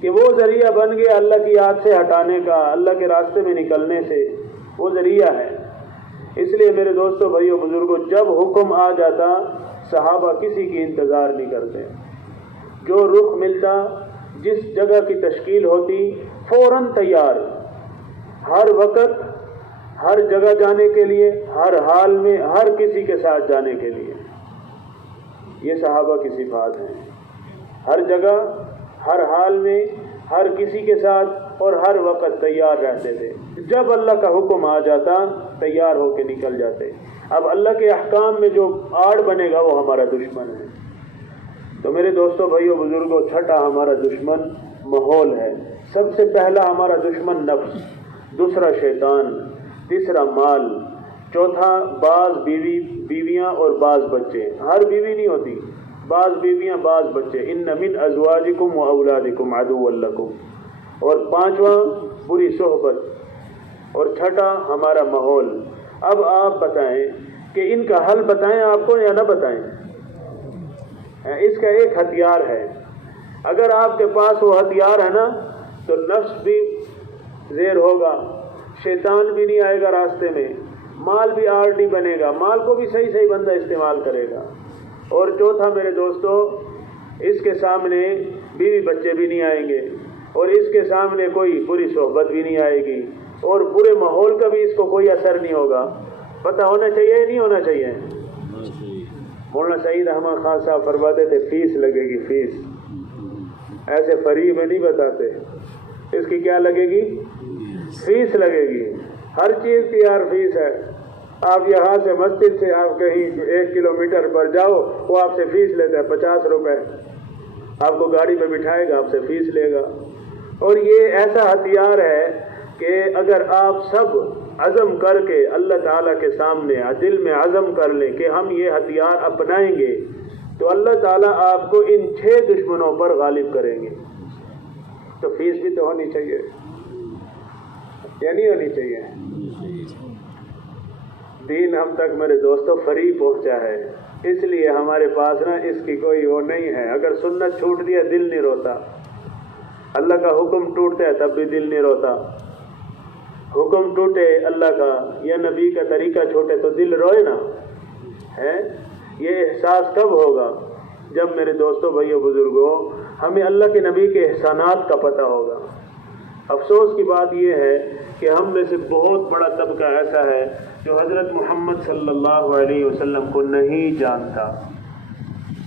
کہ وہ ذریعہ بن گیا اللہ کی یاد سے ہٹانے کا، اللہ کے راستے میں نکلنے سے، وہ ذریعہ ہے۔ اس لیے میرے دوستوں بھائیوں بزرگوں، جب حکم آ جاتا صحابہ کسی کی انتظار نہیں کرتے، جو رخ ملتا، جس جگہ کی تشکیل ہوتی فوراً تیار، ہر وقت ہر جگہ جانے کے لیے، ہر حال میں ہر کسی کے ساتھ جانے کے لیے۔ یہ صحابہ کی صفات ہیں، ہر جگہ ہر حال میں ہر کسی کے ساتھ اور ہر وقت تیار رہتے تھے، جب اللہ کا حکم آ جاتا تیار ہو کے نکل جاتے۔ اب اللہ کے احکام میں جو آڑ بنے گا وہ ہمارا دشمن ہے۔ تو میرے دوستوں بھائیوں بزرگوں، چھٹا ہمارا دشمن ماحول ہے۔ سب سے پہلا ہمارا دشمن نفس، دوسرا شیطان، تیسرا مال، چوتھا بعض بیویاں اور بعض بچے۔ ہر بیوی نہیں ہوتی، بعض بیویاں بعض بچے۔ ان من ازواجکم و اولادکم عدوا لکم۔ اور پانچواں بری صحبت، اور چھٹا ہمارا ماحول۔ اب آپ بتائیں کہ ان کا حل بتائیں آپ کو یا نہ بتائیں؟ اس کا ایک ہتھیار ہے، اگر آپ کے پاس وہ ہتھیار ہے نا تو نفس بھی زیر ہوگا، شیطان بھی نہیں آئے گا راستے میں، مال بھی آڑ نہیں بنے گا، مال کو بھی صحیح بندہ استعمال کرے گا۔ اور چوتھا میرے دوستو، اس کے سامنے بیوی بچے بھی نہیں آئیں گے، اور اس کے سامنے کوئی بری صحبت بھی نہیں آئے گی، اور برے ماحول کا بھی اس کو کوئی اثر نہیں ہوگا۔ پتہ ہونا چاہیے نہیں ہونا چاہیے؟ مولانا سعید احمد خان صاحب فرماتے تھے فیس لگے گی، فیس، ایسے فری میں نہیں بتاتے، اس کی کیا لگے گی؟ فیس لگے گی، ہر چیز کی یار فیس ہے۔ آپ یہاں سے مسجد سے آپ کہیں 1 کلومیٹر پر جاؤ، وہ آپ سے فیس لیتا ہے 50 روپے، آپ کو گاڑی میں بٹھائے گا، آپ سے فیس لے گا۔ اور یہ ایسا ہتھیار ہے کہ اگر آپ سب عزم کر کے اللہ تعالیٰ کے سامنے دل میں عزم کر لیں کہ ہم یہ ہتھیار اپنائیں گے تو اللہ تعالیٰ آپ کو ان 6 دشمنوں پر غالب کریں گے۔ تو فیس بھی تو ہونی چاہیے یا نہیں ہونی چاہیے؟ دین ہم تک میرے دوستوں فری پہنچا ہے، اس لیے ہمارے پاس نا اس کی کوئی وہ نہیں ہے۔ اگر سنت چھوٹ دیا دل نہیں روتا، اللہ کا حکم ٹوٹتا ہے تب بھی دل نہیں روتا۔ حکم ٹوٹے اللہ کا یا نبی کا طریقہ چھوٹے تو دل روئے نا، ہیں؟ یہ احساس کب ہوگا؟ جب میرے دوستوں بھائیوں بزرگوں ہمیں اللہ کے نبی کے احسانات کا پتہ ہوگا۔ افسوس کی بات یہ ہے کہ ہم میں سے بہت بڑا طبقہ ایسا ہے جو حضرت محمد صلی اللہ علیہ وسلم کو نہیں جانتا۔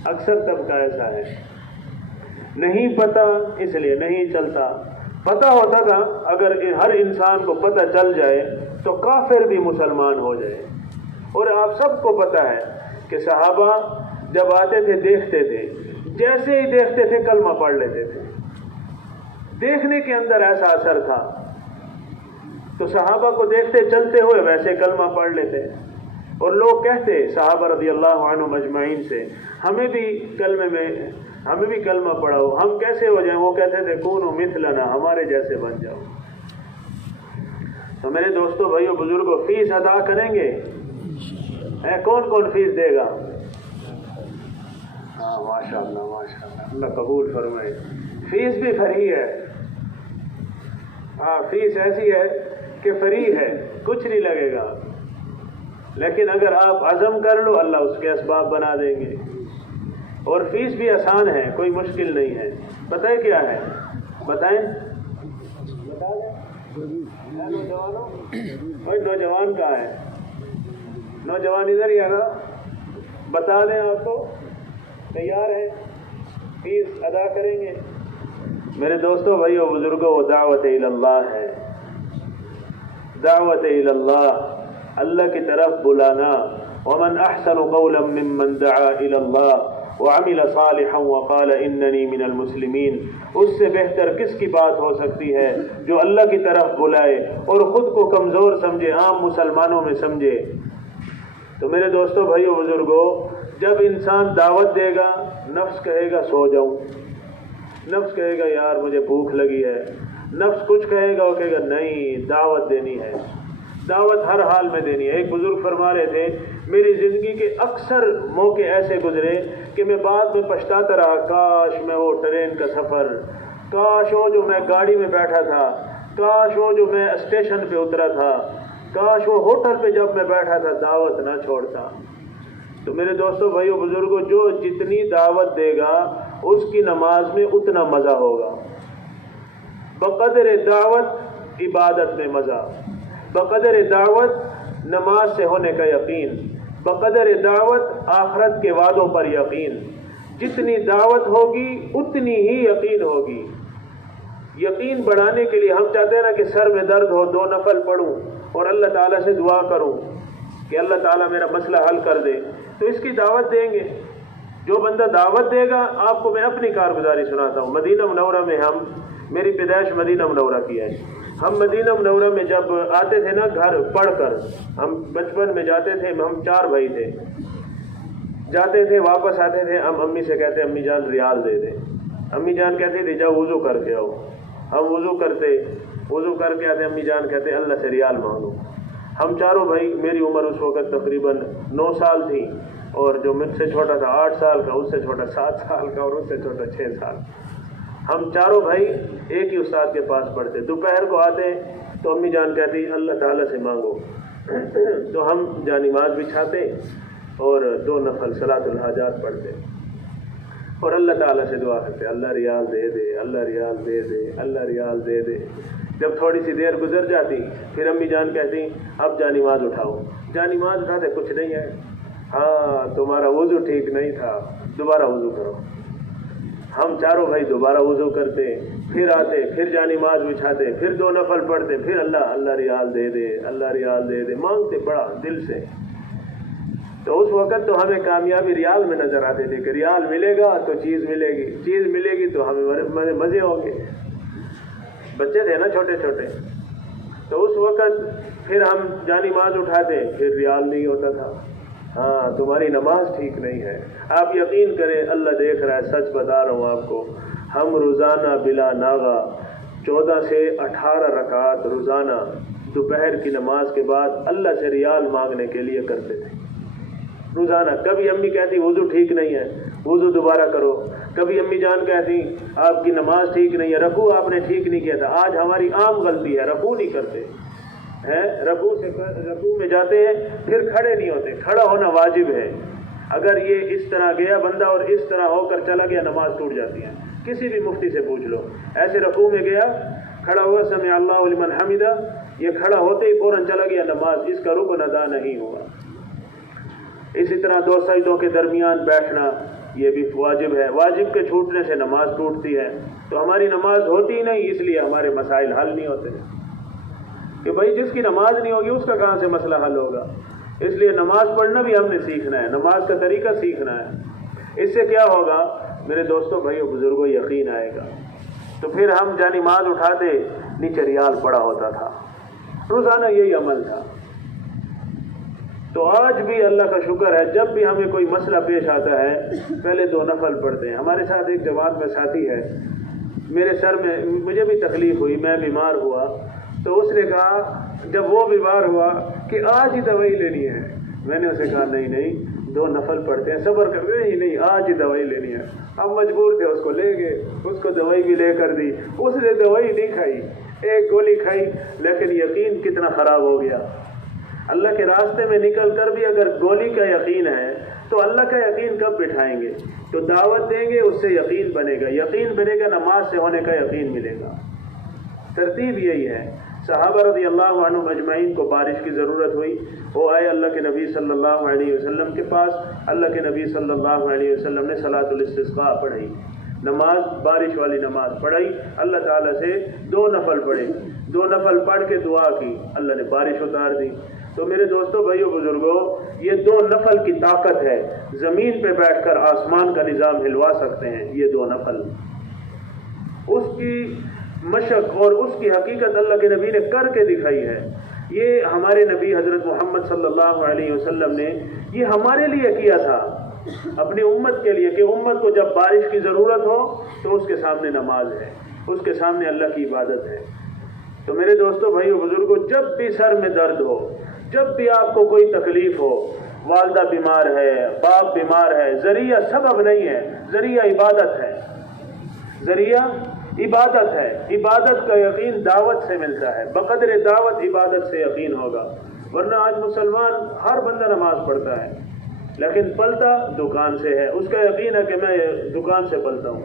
اکثر طبقہ ایسا ہے، نہیں پتہ اس لیے نہیں چلتا۔ پتہ ہوتا تھا اگر ہر انسان کو پتہ چل جائے تو کافر بھی مسلمان ہو جائے۔ اور آپ سب کو پتہ ہے کہ صحابہ جب آتے تھے دیکھتے تھے، جیسے ہی دیکھتے تھے کلمہ پڑھ لیتے تھے۔ دیکھنے کے اندر ایسا اثر تھا، تو صحابہ کو دیکھتے چلتے ہوئے ویسے کلمہ پڑھ لیتے۔ اور لوگ کہتے صحابہ رضی اللہ عنہم اجمعین سے، ہمیں بھی کلمہ پڑھاؤ، ہم کیسے ہو جائیں؟ وہ کہتے تھے کونوا مثلنا، ہمارے جیسے بن جاؤ۔ تو میرے دوستوں بھائیوں بزرگوں، فیس ادا کریں گے؟ کون کون فیس دے گا؟ ہاں ماشاء اللہ ماشاء اللہ، اللہ قبول فرمائے۔ فیس بھی فری ہے، ہاں فیس ایسی ہے کہ فری ہے، کچھ نہیں لگے گا۔ لیکن اگر آپ عزم کر لو اللہ اس کے اسباب بنا دیں گے۔ اور فیس بھی آسان ہے، کوئی مشکل نہیں ہے۔ بتائیں کیا ہے؟ بتائیں نوجوان کہاں ہے؟ نوجوان ادھر ہی ہے نا، بتا دیں آپ کو، تیار ہے؟ فیس ادا کریں گے؟ میرے دوستوں بھائیوں بزرگوں، دعوت اللہ ہے، دعوت اللہ، اللہ کی طرف بلانا۔ ومن احسن قولا ممن دعا الى اللہ وعمل صالحا وقال اننی من المسلمین۔ اس سے بہتر کس کی بات ہو سکتی ہے جو اللہ کی طرف بلائے اور خود کو کمزور سمجھے، عام مسلمانوں میں سمجھے۔ تو میرے دوستوں بھائیوں بزرگوں، جب انسان دعوت دے گا، نفس کہے گا سو جاؤں، نفس کہے گا یار مجھے بھوک لگی ہے، نفس کچھ کہے گا، وہ کہے گا نہیں دعوت دینی ہے، دعوت ہر حال میں دینی ہے۔ ایک بزرگ فرما رہے تھے میری زندگی کے اکثر موقع ایسے گزرے کہ میں بعد میں پچھتاتا رہا، کاش میں وہ ٹرین کا سفر، کاش وہ جو میں گاڑی میں بیٹھا تھا، کاش وہ جو میں اسٹیشن پہ اترا تھا، کاش وہ ہوٹل پہ جب میں بیٹھا تھا دعوت نہ چھوڑتا۔ تو میرے دوستوں بھائیوں بزرگوں، جو جتنی دعوت دے گا اس کی نماز میں اتنا مزہ ہوگا۔ بقدر دعوت عبادت میں مزہ، بقدر دعوت نماز سے ہونے کا یقین، بقدر دعوت آخرت کے وعدوں پر یقین۔ جتنی دعوت ہوگی اتنی ہی یقین ہوگی۔ یقین بڑھانے کے لیے ہم چاہتے ہیں نا کہ سر میں درد ہو 2 نفل پڑھوں اور اللہ تعالیٰ سے دعا کروں کہ اللہ تعالیٰ میرا مسئلہ حل کر دے، تو اس کی دعوت دیں گے۔ جو بندہ دعوت دے گا، آپ کو میں اپنی کارگزاری سناتا ہوں۔ مدینہ منورہ میں میری پیدائش مدینہ منورہ کی ہے۔ ہم مدینہ منورہ میں جب آتے تھے نا گھر پڑھ کر، ہم بچپن میں جاتے تھے، ہم 4 بھائی تھے، جاتے تھے واپس آتے تھے، ہم امی سے کہتے امی جان ریال دے دیں، امی جان کہتے تھے جاؤ وضو کر کے آؤ، ہم وضو کر کے آتے، امی جان کہتے اللہ سے ریال مانگو۔ ہم 4 بھائی، میری عمر اس وقت تقریباً 9 سال تھی، اور جو مجھ سے چھوٹا تھا 8 سال کا، اس سے چھوٹا 7 سال کا، اور اس سے چھوٹا 6 سال۔ ہم 4 بھائی ایک ہی استاد کے پاس پڑھتے، دوپہر کو آتے تو امی جان کہتی اللہ تعالیٰ سے مانگو، تو ہم جانماز بچھاتے اور 2 نفل صلاۃ الحاجات پڑھتے اور اللہ تعالیٰ سے دعا کرتے اللہ ریال دے دے، اللہ ریال دے دے، اللہ ریال دے دے۔ جب تھوڑی سی دیر گزر جاتی پھر امی جان کہتی اب جانماز اٹھاؤ، جانماز اٹھاتے کچھ نہیں ہے، ہاں تمہارا وضو ٹھیک نہیں تھا، دوبارہ وضو کرو۔ ہم 4 بھائی دوبارہ وضو کرتے، پھر آتے، پھر جانماز بچھاتے، پھر 2 نفل پڑھتے، پھر اللہ ریال دے دے، اللہ ریال دے دے، مانگتے بڑا دل سے۔ تو اس وقت تو ہمیں کامیابی ریال میں نظر آتے تھے کہ ریال ملے گا تو چیز ملے گی، چیز ملے گی تو ہمیں مزے ہوں گے، بچے تھے نا چھوٹے چھوٹے۔ تو اس وقت پھر ہم جانماز اٹھاتے، پھر ریال نہیں ہوتا تھا، ہاں تمہاری نماز ٹھیک نہیں ہے۔ آپ یقین کریں اللہ دیکھ رہا ہے، سچ بتا رہا ہوں آپ کو، ہم روزانہ بلا ناغہ 14 سے 18 رکعات روزانہ دوپہر کی نماز کے بعد اللہ سے ریال مانگنے کے لیے کرتے تھے روزانہ۔ کبھی امی کہتی وضو ٹھیک نہیں ہے، وضو دوبارہ کرو، کبھی امی جان کہتی آپ کی نماز ٹھیک نہیں ہے، رکوع آپ نے ٹھیک نہیں کیا تھا۔ آج ہماری عام غلطی ہے، رکوع نہیں کرتے، ہیں رکوع میں جاتے ہیں پھر کھڑے نہیں ہوتے. کھڑا ہونا واجب ہے. اگر یہ اس طرح گیا بندہ اور اس طرح ہو کر چلا گیا نماز ٹوٹ جاتی ہے. کسی بھی مفتی سے پوچھ لو. ایسے رکوع میں گیا کھڑا ہوا سمع اللہ لمن حمدہ, یہ کھڑا ہوتے ہی فوراً چلا گیا نماز, اس کا رکن ادا نہیں ہوا. اسی طرح دو سجدوں کے درمیان بیٹھنا یہ بھی واجب ہے. واجب کے چھوٹنے سے نماز ٹوٹتی ہے. تو ہماری نماز ہوتی ہی نہیں, اس لیے ہمارے مسائل حل نہیں ہوتے کہ بھائی جس کی نماز نہیں ہوگی اس کا کہاں سے مسئلہ حل ہوگا. اس لیے نماز پڑھنا بھی ہم نے سیکھنا ہے, نماز کا طریقہ سیکھنا ہے. اس سے کیا ہوگا میرے دوستوں بھائیوں بزرگوں, یقین آئے گا. تو پھر ہم جانماز اٹھاتے نیچے ریال پڑا ہوتا تھا, روزانہ یہی عمل تھا. تو آج بھی اللہ کا شکر ہے جب بھی ہمیں کوئی مسئلہ پیش آتا ہے پہلے 2 نفل پڑھتے ہیں. ہمارے ساتھ ایک جماعت میں ساتھی ہے, میرے سر میں مجھے بھی تکلیف ہوئی, میں بیمار ہوا, تو اس نے کہا جب وہ بیمار ہوا کہ آج ہی دوائی لینی ہے. میں نے اسے کہا نہیں 2 نفل پڑھتے ہیں, صبر کر. نہیں آج ہی دوائی لینی ہے. ہم مجبور تھے, اس کو لے گئے, اس کو دوائی بھی لے کر دی. اس نے دوائی نہیں کھائی, ایک گولی کھائی, لیکن یقین کتنا خراب ہو گیا. اللہ کے راستے میں نکل کر بھی اگر گولی کا یقین ہے تو اللہ کا یقین کب بٹھائیں گے. تو دعوت دیں گے اس سے یقین بنے گا, یقین بنے گا نماز سے ہونے کا یقین ملے گا. ترتیب یہی ہے. صحابہ رضی اللہ عنہم اجمعین کو بارش کی ضرورت ہوئی, وہ آئے اللہ کے نبی صلی اللہ علیہ وسلم کے پاس. اللہ کے نبی صلی اللہ علیہ وسلم نے صلاۃ الاستسقاء پڑھی, نماز بارش والی نماز پڑھائی. اللہ تعالیٰ سے 2 نفل پڑھے, 2 نفل پڑھ کے دعا کی, اللہ نے بارش اتار دی. تو میرے دوستوں بھائیوں بزرگوں, یہ 2 نفل کی طاقت ہے. زمین پہ بیٹھ کر آسمان کا نظام ہلوا سکتے ہیں یہ 2 نفل. اس کی مشق اور اس کی حقیقت اللہ کے نبی نے کر کے دکھائی ہے. یہ ہمارے نبی حضرت محمد صلی اللہ علیہ وسلم نے یہ ہمارے لیے کیا تھا, اپنی امت کے لیے, کہ امت کو جب بارش کی ضرورت ہو تو اس کے سامنے نماز ہے, اس کے سامنے اللہ کی عبادت ہے. تو میرے دوستوں بھائیو بزرگوں, جب بھی سر میں درد ہو, جب بھی آپ کو کوئی تکلیف ہو, والدہ بیمار ہے, باپ بیمار ہے, ذریعہ سبب نہیں ہے, ذریعہ عبادت ہے. ذریعہ عبادت ہے. عبادت کا یقین دعوت سے ملتا ہے. بقدر دعوت عبادت سے یقین ہوگا. ورنہ آج مسلمان ہر بندہ نماز پڑھتا ہے لیکن پلتا دکان سے ہے. اس کا یقین ہے کہ میں دکان سے پلتا ہوں.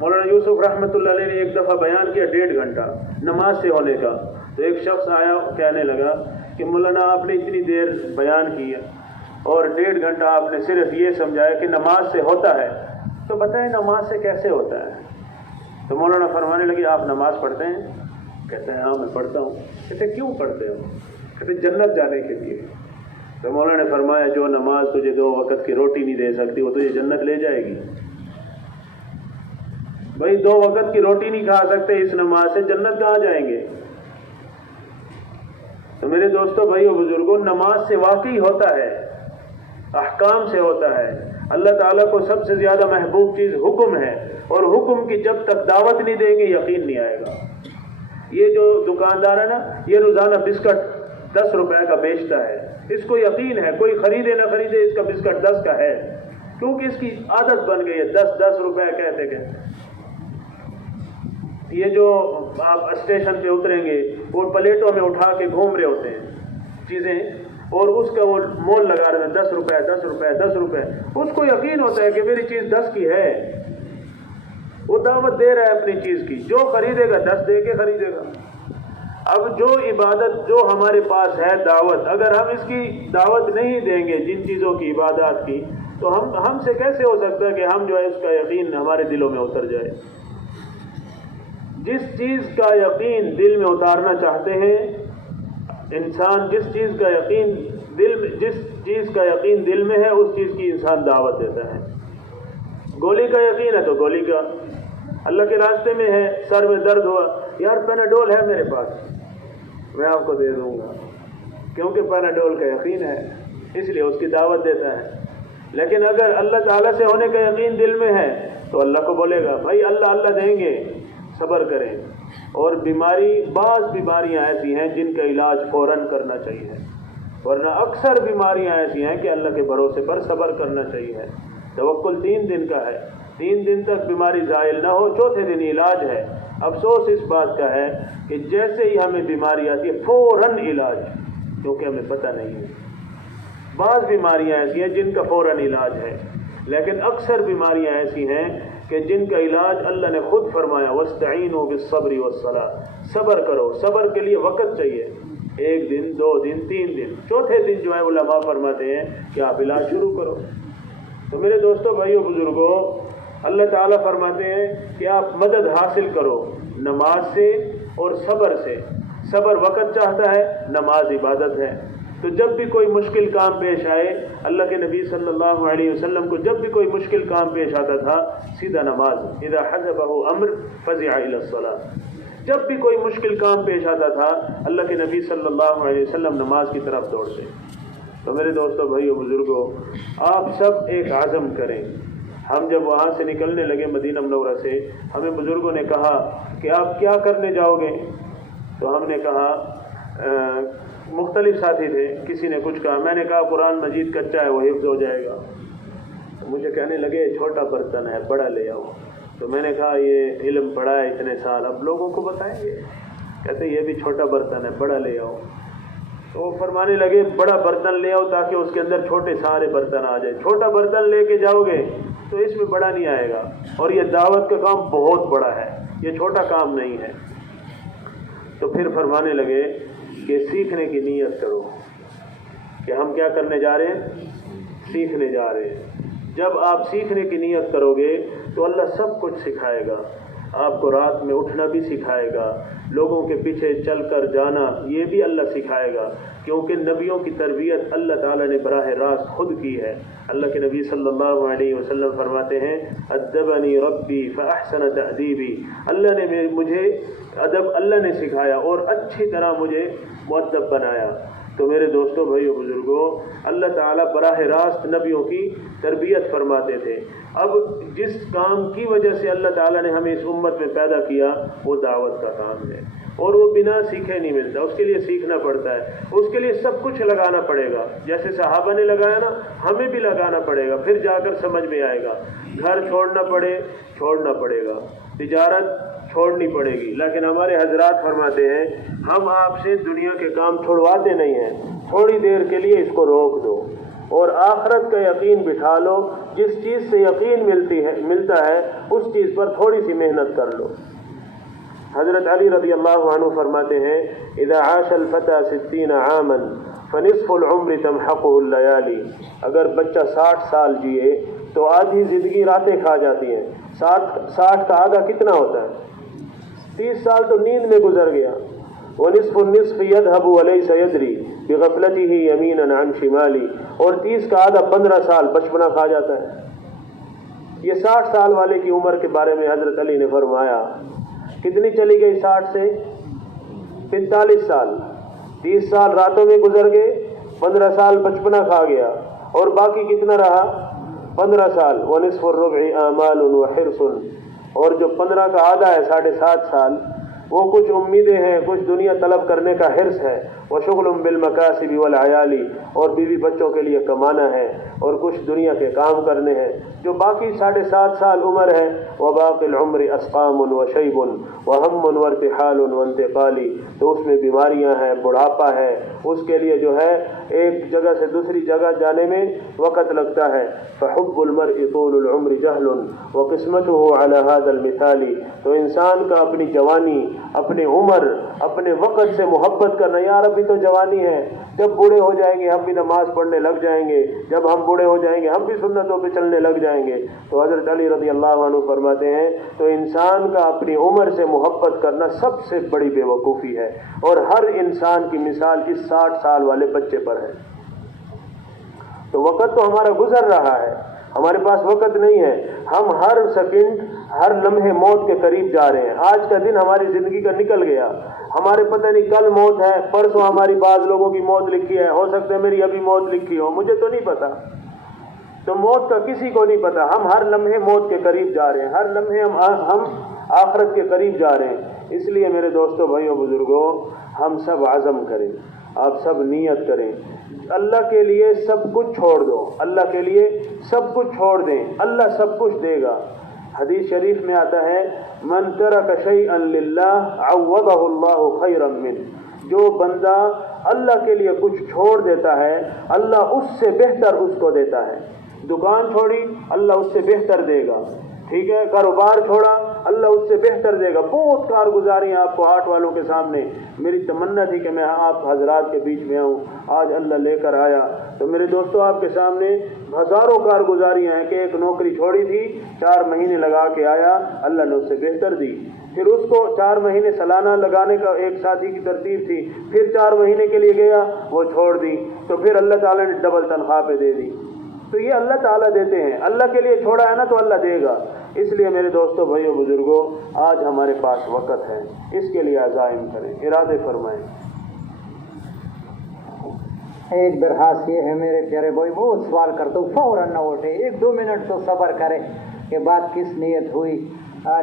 مولانا یوسف رحمۃ اللہ علیہ نے ایک دفعہ بیان کیا 1.5 گھنٹہ نماز سے ہونے کا. تو ایک شخص آیا, کہنے لگا کہ مولانا آپ نے اتنی دیر بیان کی اور 1.5 گھنٹہ آپ نے صرف یہ سمجھایا کہ نماز سے ہوتا ہے, تو بتائیں نماز سے کیسے ہوتا ہے. تو مولانا فرمانے لگے آپ نماز پڑھتے ہیں؟ کہتے ہیں ہاں میں پڑھتا ہوں. کہتے کیوں پڑھتے ہو؟ کہتے جنت جانے کے لیے. تو مولانا نے فرمایا جو نماز تجھے 2 وقت کی روٹی نہیں دے سکتی وہ تجھے جنت لے جائے گی. بھائی 2 وقت کی روٹی نہیں کھا سکتے, اس نماز سے جنت کہاں جائیں گے؟ تو میرے دوستوں بھائیو بزرگوں, نماز سے واقعی ہوتا ہے, احکام سے ہوتا ہے. اللہ تعالیٰ کو سب سے زیادہ محبوب چیز حکم ہے, اور حکم کی جب تک دعوت نہیں دیں گے یقین نہیں آئے گا. یہ جو دکاندار ہے نا, یہ روزانہ بسکٹ 10 روپے کا بیچتا ہے, اس کو یقین ہے کوئی خریدے نہ خریدے اس کا بسکٹ 10 کا ہے, کیونکہ اس کی عادت بن گئی ہے 10 روپے کہتے کہتے. یہ جو آپ اسٹیشن پہ اتریں گے وہ پلیٹوں میں اٹھا کے گھوم رہے ہوتے ہیں چیزیں, اور اس کا وہ مول لگا رہے ہیں 10 روپے 10 روپے 10 روپے. اس کو یقین ہوتا ہے کہ میری چیز 10 کی ہے, وہ دعوت دے رہا ہے اپنی چیز کی, جو خریدے گا 10 دے کے خریدے گا. اب جو عبادت جو ہمارے پاس ہے دعوت, اگر ہم اس کی دعوت نہیں دیں گے جن چیزوں کی عبادات کی, تو ہم سے کیسے ہو سکتا ہے کہ ہم جو ہے اس کا یقین ہمارے دلوں میں اتر جائے. جس چیز کا یقین دل میں اتارنا چاہتے ہیں انسان, جس چیز کا یقین دل میں ہے اس چیز کی انسان دعوت دیتا ہے. گولی کا یقین ہے تو گولی کا, اللہ کے راستے میں ہے, سر میں درد ہوا, یار پیناڈول ہے میرے پاس, میں آپ کو دے دوں گا, کیونکہ پیناڈول کا یقین ہے اس لیے اس کی دعوت دیتا ہے. لیکن اگر اللہ تعالیٰ سے ہونے کا یقین دل میں ہے تو اللہ کو بولے گا بھائی اللہ دیں گے, صبر کریں. اور بعض بیماریاں ایسی ہیں جن کا علاج فوراً کرنا چاہیے, ورنہ اکثر بیماریاں ایسی ہیں کہ اللہ کے بھروسے پر صبر کرنا چاہیے. توکل 3 دن کا ہے, 3 دن تک بیماری زائل نہ ہو, 4تھے دن علاج ہے. افسوس اس بات کا ہے کہ جیسے ہی ہمیں بیماری آتی ہے فوراً علاج، کیونکہ ہمیں پتہ نہیں ہے۔ بعض بیماریاں ایسی ہیں جن کا فوراً علاج ہے، لیکن اکثر بیماریاں ایسی ہیں کہ جن کا علاج اللہ نے خود فرمایا وَاسْتَعِينُوا بِالصَّبْرِ وَالصَّلَاةِ، صبر کرو، صبر کے لیے وقت چاہیے، 1 دن 2 دن 3 دن، چوتھے دن جو ہے علماء فرماتے ہیں کہ آپ علاج شروع کرو۔ تو میرے دوستوں، بھائیوں، بزرگوں، اللہ تعالیٰ فرماتے ہیں کہ آپ مدد حاصل کرو نماز سے اور صبر سے۔ صبر وقت چاہتا ہے، نماز عبادت ہے۔ تو جب بھی کوئی مشکل کام پیش آئے، اللہ کے نبی صلی اللہ علیہ وسلم کو جب بھی کوئی مشکل کام پیش آتا تھا، سیدھا نماز، اذا حزبہ امر فزع الی الصلاۃ۔ جب بھی کوئی مشکل کام پیش آتا تھا، اللہ کے نبی صلی اللہ علیہ وسلم نماز کی طرف دوڑتے۔ تو میرے دوستوں، بھائیوں، بزرگوں، آپ سب ایک عزم کریں۔ ہم جب وہاں سے نکلنے لگے مدینہ منورہ سے، ہمیں بزرگوں نے کہا کہ آپ کیا کرنے جاؤ گے؟ تو ہم نے کہا مختلف ساتھی تھے، کسی نے کچھ کہا، میں نے کہا قرآن مجید کچا ہے، وہ حفظ ہو جائے گا۔ مجھے کہنے لگے چھوٹا برتن ہے، بڑا لے آؤ۔ تو میں نے کہا یہ علم پڑھا ہے اتنے سال، اب لوگوں کو بتائیں گے؟ کہتے یہ بھی چھوٹا برتن ہے، بڑا لے آؤ۔ تو وہ فرمانے لگے بڑا برتن لے آؤ تاکہ اس کے اندر چھوٹے سارے برتن آ جائے۔ چھوٹا برتن لے کے جاؤ گے تو اس میں بڑا نہیں آئے گا، اور یہ دعوت کا کام بہت بڑا ہے، یہ چھوٹا کام نہیں ہے۔ تو پھر فرمانے لگے کہ سیکھنے کی نیت کرو، کہ ہم کیا کرنے جا رہے ہیں؟ سیکھنے جا رہے ہیں۔ جب آپ سیکھنے کی نیت کرو گے تو اللہ سب کچھ سکھائے گا۔ آپ کو رات میں اٹھنا بھی سکھائے گا، لوگوں کے پیچھے چل کر جانا یہ بھی اللہ سکھائے گا، کیونکہ نبیوں کی تربیت اللہ تعالیٰ نے براہ راست خود کی ہے۔ اللہ کے نبی صلی اللہ علیہ وسلم فرماتے ہیں ادبنی ربی فاحسن تأدیبی، اللہ نے مجھے ادب اللہ نے سکھایا اور اچھی طرح مجھے مؤدب بنایا۔ تو میرے دوستوں، بھائیوں، بزرگوں، اللہ تعالیٰ براہ راست نبیوں کی تربیت فرماتے تھے۔ اب جس کام کی وجہ سے اللہ تعالیٰ نے ہمیں اس امت میں پیدا کیا وہ دعوت کا کام ہے، اور وہ بنا سیکھے نہیں ملتا، اس کے لیے سیکھنا پڑتا ہے، اس کے لیے سب کچھ لگانا پڑے گا۔ جیسے صحابہ نے لگایا نا، ہمیں بھی لگانا پڑے گا، پھر جا کر سمجھ میں آئے گا۔ گھر چھوڑنا پڑے گا، تجارت چھوڑنی پڑے گی، لیکن ہمارے حضرات فرماتے ہیں ہم آپ سے دنیا کے کام چھوڑواتے نہیں ہیں، تھوڑی دیر کے لیے اس کو روک دو اور آخرت کا یقین بٹھا لو۔ جس چیز سے یقین ملتا ہے اس چیز پر تھوڑی سی محنت کر لو۔ حضرت علی رضی اللہ عنہ فرماتے ہیں اذا عاش الفتى 60 عاما فنصف العمر تمحقه الليالي، اگر بچہ 60 سال جیے تو آدھی زندگی راتیں کھا جاتی ہیں۔ 60 کا آدھا کتنا ہوتا ہے؟ 30 سال تو نیند میں گزر گیا۔ ونصف النصف يذهب وليس يدري بغفلته يمينا عن شمالي، اور 30 کا آدھا 15 سال بچپنا کھا جاتا ہے۔ یہ 60 سال والے کی عمر کے بارے میں حضرت علی نے فرمایا کتنی چلی گئی؟ 60 سے 45 سال، 30 سال راتوں میں گزر گئے، 15 سال بچپنا کھا گیا، اور باقی کتنا رہا؟ 15 سال۔ ونصف الربع آمال وحرص، اور جو 15 کا آدھا ہے 7.5 سال، وہ کچھ امیدیں ہیں، کچھ دنیا طلب کرنے کا حرص ہے، وشغل بالمکاسب والعیال، اور بیوی بچوں کے لیے کمانا ہے، اور کچھ دنیا کے کام کرنے ہیں۔ جو باقی 7.5 سال عمر ہے، وباقی العمر اسقام وشیب وہم وارتحال وانتقال، تو اس میں بیماریاں ہیں، بڑھاپا ہے، اس کے لیے جو ہے ایک جگہ سے دوسری جگہ جانے میں وقت لگتا ہے۔ فحب المرء طول العمر جہل وقسمته على هذا المثال، تو انسان کا اپنی جوانی، اپنی عمر، اپنے وقت سے محبت کرنا، یار ابھی تو جوانی ہے، جب بوڑھے ہو جائیں گے ہم بھی نماز پڑھنے لگ جائیں گے، جب ہم بوڑھے ہو جائیں گے ہم بھی سنتوں پہ چلنے لگ جائیں گے۔ تو حضرت علی رضی اللہ عنہ فرماتے ہیں تو انسان کا اپنی عمر سے محبت کرنا سب سے بڑی بے وقوفی ہے، اور ہر انسان کی مثال اس 60 سال والے بچے پر ہے۔ تو وقت تو ہمارا گزر رہا ہے، ہمارے پاس وقت نہیں ہے، ہم ہر سیکنڈ، ہر لمحے موت کے قریب جا رہے ہیں۔ آج کا دن ہماری زندگی کا نکل گیا، ہمارے پتہ نہیں کل موت ہے، پرسوں ہماری بعض لوگوں کی موت لکھی ہے، ہو سکتا ہے میری ابھی موت لکھی ہو، مجھے تو نہیں پتا۔ تو موت کا کسی کو نہیں پتا، ہم ہر لمحے موت کے قریب جا رہے ہیں، ہر لمحے ہم آخرت کے قریب جا رہے ہیں۔ اس لیے میرے دوستوں، بھائیوں، بزرگوں، ہم سب عزم کریں، آپ سب نیت کریں، اللہ کے لیے سب کچھ چھوڑ دو، اللہ کے لیے سب کچھ چھوڑ دیں، اللہ سب کچھ دے گا۔ حدیث شریف میں آتا ہے من ترک شیئا للہ عوضہ اللہ خیرا منہ، جو بندہ اللہ کے لیے کچھ چھوڑ دیتا ہے اللہ اس سے بہتر اس کو دیتا ہے۔ دکان چھوڑی اللہ اس سے بہتر دے گا، ٹھیک ہے، کاروبار چھوڑا اللہ اس سے بہتر دے گا۔ بہت کارگزاریاں آپ کو ہارٹ والوں کے سامنے، میری تمنا تھی کہ میں آپ حضرات کے بیچ میں آؤں، آج اللہ لے کر آیا۔ تو میرے دوستو آپ کے سامنے ہزاروں کارگزاریاں ہیں کہ ایک نوکری چھوڑی تھی، 4 مہینے لگا کے آیا، اللہ نے اس سے بہتر دی۔ پھر اس کو 4 مہینے سالانہ لگانے کا ایک ساتھی کی ترتیب تھی، پھر 4 مہینے کے لیے گیا، وہ چھوڑ دی، تو پھر اللہ تعالیٰ نے ڈبل تنخواہ پہ دے دی۔ تو یہ اللہ تعالیٰ دیتے ہیں، اللہ کے لیے چھوڑا ہے نا تو اللہ دے گا۔ اس لیے میرے دوستو بھائیو بزرگوں، آج ہمارے پاس وقت ہے، اس کے لیے عزائم کریں، ارادے فرمائیں۔ ایک درخواست یہ ہے میرے پیارے بھائی، بہت سوال کرتا ہوں، فوراً نہ اٹھے، 1-2 منٹ تو صبر کرے کہ بات کس نیت ہوئی۔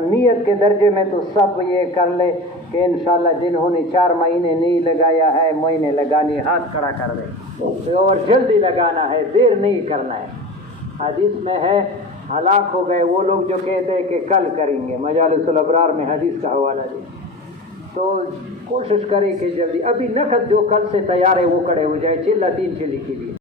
نیت کے درجے میں تو سب یہ کر لے کہ انشاءاللہ جنہوں نے 4 مہینے نہیں لگایا ہے، مہینے لگانی، ہاتھ کھڑا کر دے، اور جلدی لگانا ہے، دیر نہیں کرنا ہے۔ حدیث میں ہے ہلاک ہو گئے وہ لوگ جو کہتے ہیں کہ کل کریں گے، مجالس الابرار میں حدیث کا حوالہ دی۔ تو کوشش کریں کہ جلدی، ابھی نقد جو کل سے تیار ہے وہ کڑے ہو جائے، چلہ 3 چلی کے لیے۔